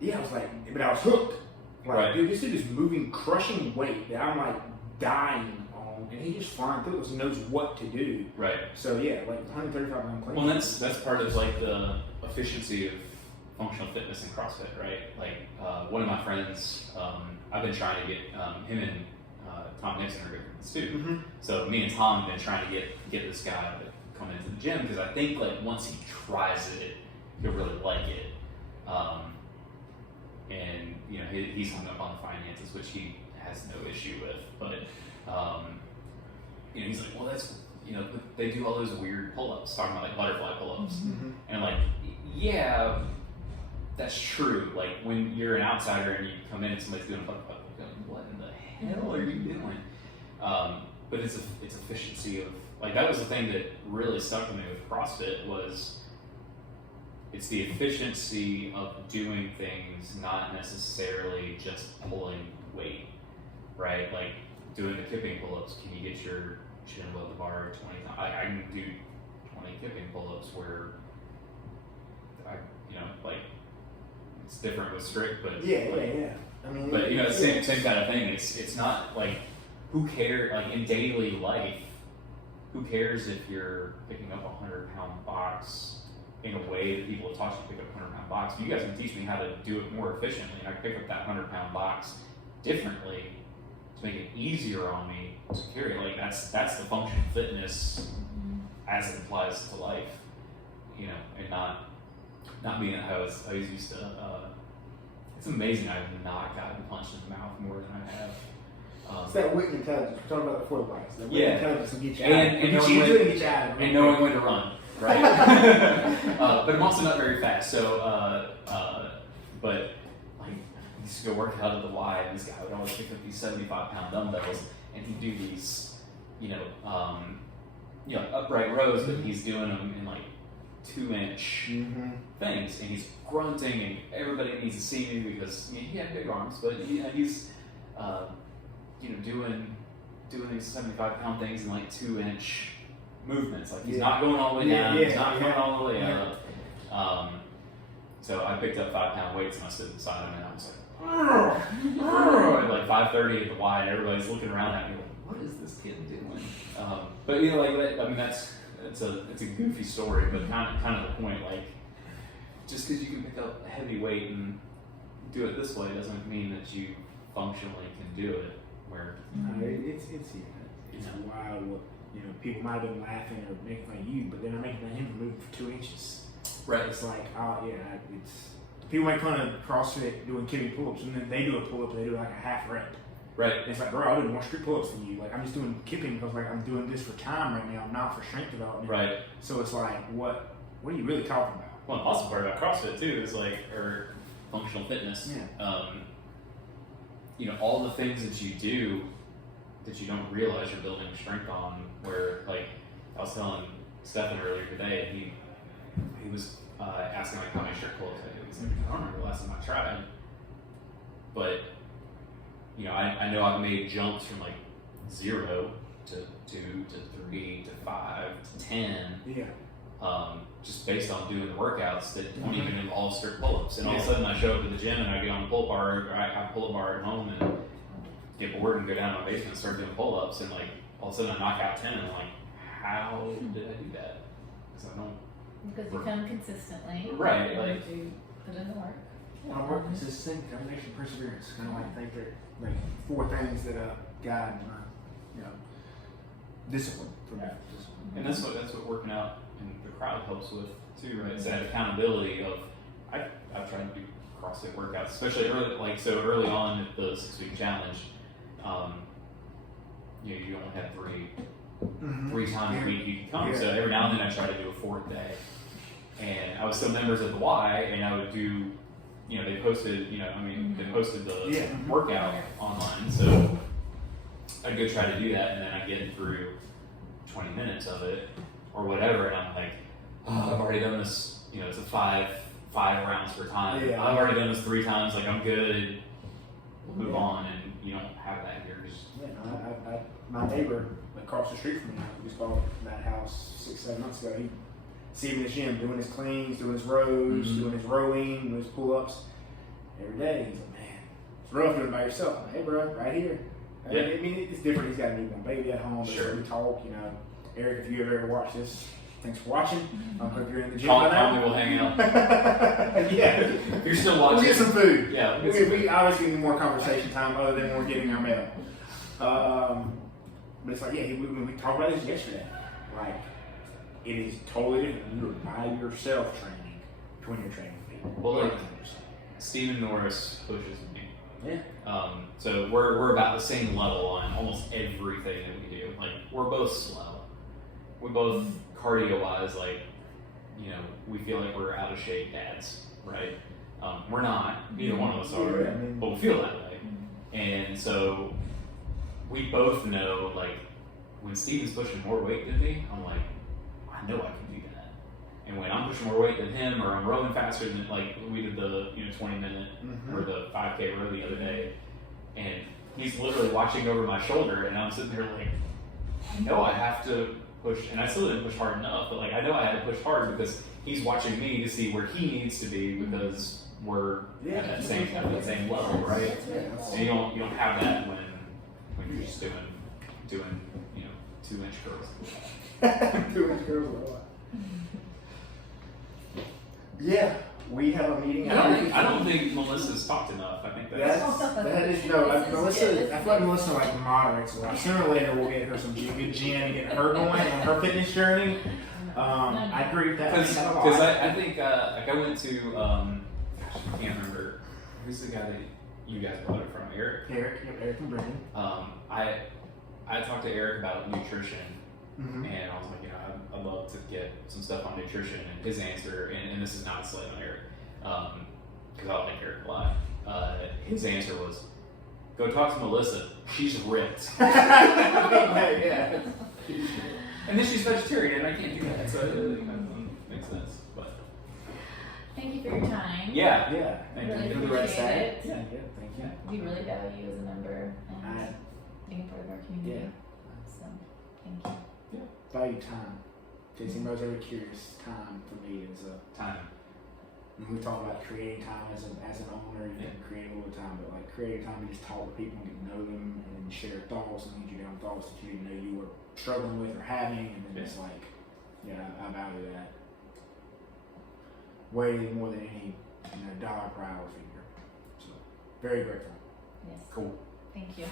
was like, but I was hooked. Like, dude, this dude is moving, crushing weight that I'm like dying on, and he's just flying through it, so he knows what to do. Right. So, yeah, like 135 pound clean. Well, that's part of, like, the efficiency of functional fitness and CrossFit, right? Like one of my friends, I've been trying to get him and Tom Nixon are good friends too. Mm-hmm. So me and Tom have been trying to get this guy to come into the gym because I think like once he tries it, he'll really like it. And you know he's hung up on the finances, which he has no issue with. But you know he's like, well, that's they do all those weird pull-ups, talking about like butterfly pull-ups, Mm-hmm. and like yeah, that's true. Like when you're an outsider and you come in and somebody's doing a butterfly, what in the hell are you doing? But it's efficiency of like that was the thing that really stuck with me with CrossFit was it's the efficiency of doing things, not necessarily just pulling weight, right? Like doing the kipping pull-ups. Can you get your chin above the bar 20 times? I can do 20 kipping pull-ups where like it's different with strict, but Yeah. I mean, but same kind of thing. It's not like who cares like in daily life. Who cares if you're picking up a 100-pound box in a way that people have taught you to pick up a 100-pound box? If you guys can teach me how to do it more efficiently, and I can pick up that 100-pound box differently to make it easier on me to carry. Like that's the functional fitness as it applies to life, and not being how I was used to. It's amazing I've not gotten punched in the mouth more than I have. It's that wit intelligence. We're talking about the foot bikes. That wit Yeah. intelligence will get you And out. knowing when- Get you out of it. And knowing when to run, right? But I'm also not very fast, so but like I used to go work out at the Y, and this guy would always pick up these 75-pound dumbbells, and he'd do these, upright rows, but he's doing them in like 2-inch Mm-hmm. things, and he's grunting, and everybody needs to see me because he had big arms, but he's doing these 75-pound things in like 2-inch movements. Like he's not going all the way down, he's not going all the way up. So I picked up 5-pound weights and I stood beside him, and I was like, at like 5:30 at the Y, and everybody's looking around at me like, what is this kid doing? But it's a goofy story, but kind of the point. Like, just because you can pick up a heavy weight and do it this way doesn't mean that you functionally can do it. Where It's wild what people might have been laughing or making fun of you, but they're not making fun of him for moving for 2 inches. right, It's like, it's people make fun of CrossFit doing kipping pull-ups, and then they do a pull-up and they do like a half rep. right, And it's like, bro, I do more strict pull-ups than you. Like I'm just doing kipping because like I'm doing this for time right now, not for strength development. right. So it's like, what are you really talking about? Well, the awesome part about CrossFit too is or functional fitness. All the things that you do that you don't realize you're building strength on. Where like I was telling Stefan earlier today, he was asking like how many strict pull-ups I do. He's like, I don't remember the last time I tried, but I know I've made jumps from like 0 to 2 to 3 to 5 to 10. Yeah. Just based on doing the workouts that don't even involve strict pull-ups. And all of a sudden I show up at the gym and I get on the pull bar, or I pull a bar at home and get bored and go down to my basement and start doing pull-ups, and like all of a sudden I knock out 10 and I'm like, how did I do that? Because I don't. Because you come consistently. Right, like you put in the work. My work consistency, determination, perseverance. Kind of like think they're like 4 things that guide my discipline for me. and that's what working out in the crowd helps with too, right? It's that accountability of I've tried to do CrossFit workouts, especially early on at the 6-week challenge. You only had 3 times a week you can come. Yeah. So every now and then I try to do a 4th day. And I was still members of the Y, and I would do, they posted, they posted the workout online. So I'd go try to do that, and then I'd get through 20 minutes of it or whatever, and I'm like, oh, I've already done this, it's a 5 rounds per time. Yeah. I've already done this 3 times, like I'm good, we'll move on, and you don't have that here. My neighbor across the street from me, we bought that house 6-7 months ago. He see him in the gym doing his cleans, doing his rows, doing his rowing, doing his pull-ups every day. He's like, man, it's rough doing it by yourself. I'm like, hey, bro, right here. Yeah. I mean, it's different. He's got a newborn baby at home. Sure. So we talk, Eric, if you ever watch this, Thanks for watching. I hope you're in the gym Call by now. me, we'll hang out. Yeah. If you're still We'll watching, get some food. Yeah, we'll get some We obviously need more conversation time other than we're getting our mail. But it's like, yeah, we talked about this yesterday. Like, it is totally different. You're by yourself training to when you're training people. Well, like, Stephen Norris pushes me. Yeah. So we're about the same level on almost everything that we do. Like, we're both slow. We both cardio-wise, like, you know, we feel like we're out of shape dads, right? We're not. Neither one of us are, Yeah, I mean- but we feel that way. And so we both know, like, when Steven's pushing more weight than me, I'm like, I know I can do that. And when I'm pushing more weight than him, or I'm rowing faster than, like, we did the 20-minute or the 5K row the other day, and he's literally watching over my shoulder, and I'm sitting there like, I know I have to push, and I still didn't push hard enough, but like I know I had to push hard because he's watching me to see where he needs to be because we're at that same level, right? And you don't have that when you're just doing 2-inch curls. 2-inch curls are a lot. Yeah, we have a meeting. I don't think Melissa's talked enough. I think That is no. Melissa, I feel like Melissa like moderates a lot. Sooner or later, we'll get her some good gym and get her going on her fitness journey. I agree with that. Because I think like I went to gosh, I can't remember who's the guy that you guys bought it from, Eric. Eric and Branyon. I talked to Eric about nutrition. Mm-hmm. And I was like, I'd love to get some stuff on nutrition. And his answer, and this is not a slight on Eric, because I like Eric a lot. His answer was, go talk to Melissa. She's ripped. Yeah. And then she's vegetarian, and I can't do that. So it makes sense. But Thank you for your time. Yeah. Thank Really you. You're the right appreciate side. it. Yeah. Thank you. We really value you as a member and I- being part of our community. So, thank you. Value time. JC Mo's very curious. Time for me is Time. when we talk about creating time as an owner, you can create a little time, but like creating time to just talk to people and get to know them and share thoughts and lead you down thoughts that you didn't know you were struggling with or having, and then it's like, I value that way more than any dollar per hour figure. So very grateful. Yes. Cool. Thank you.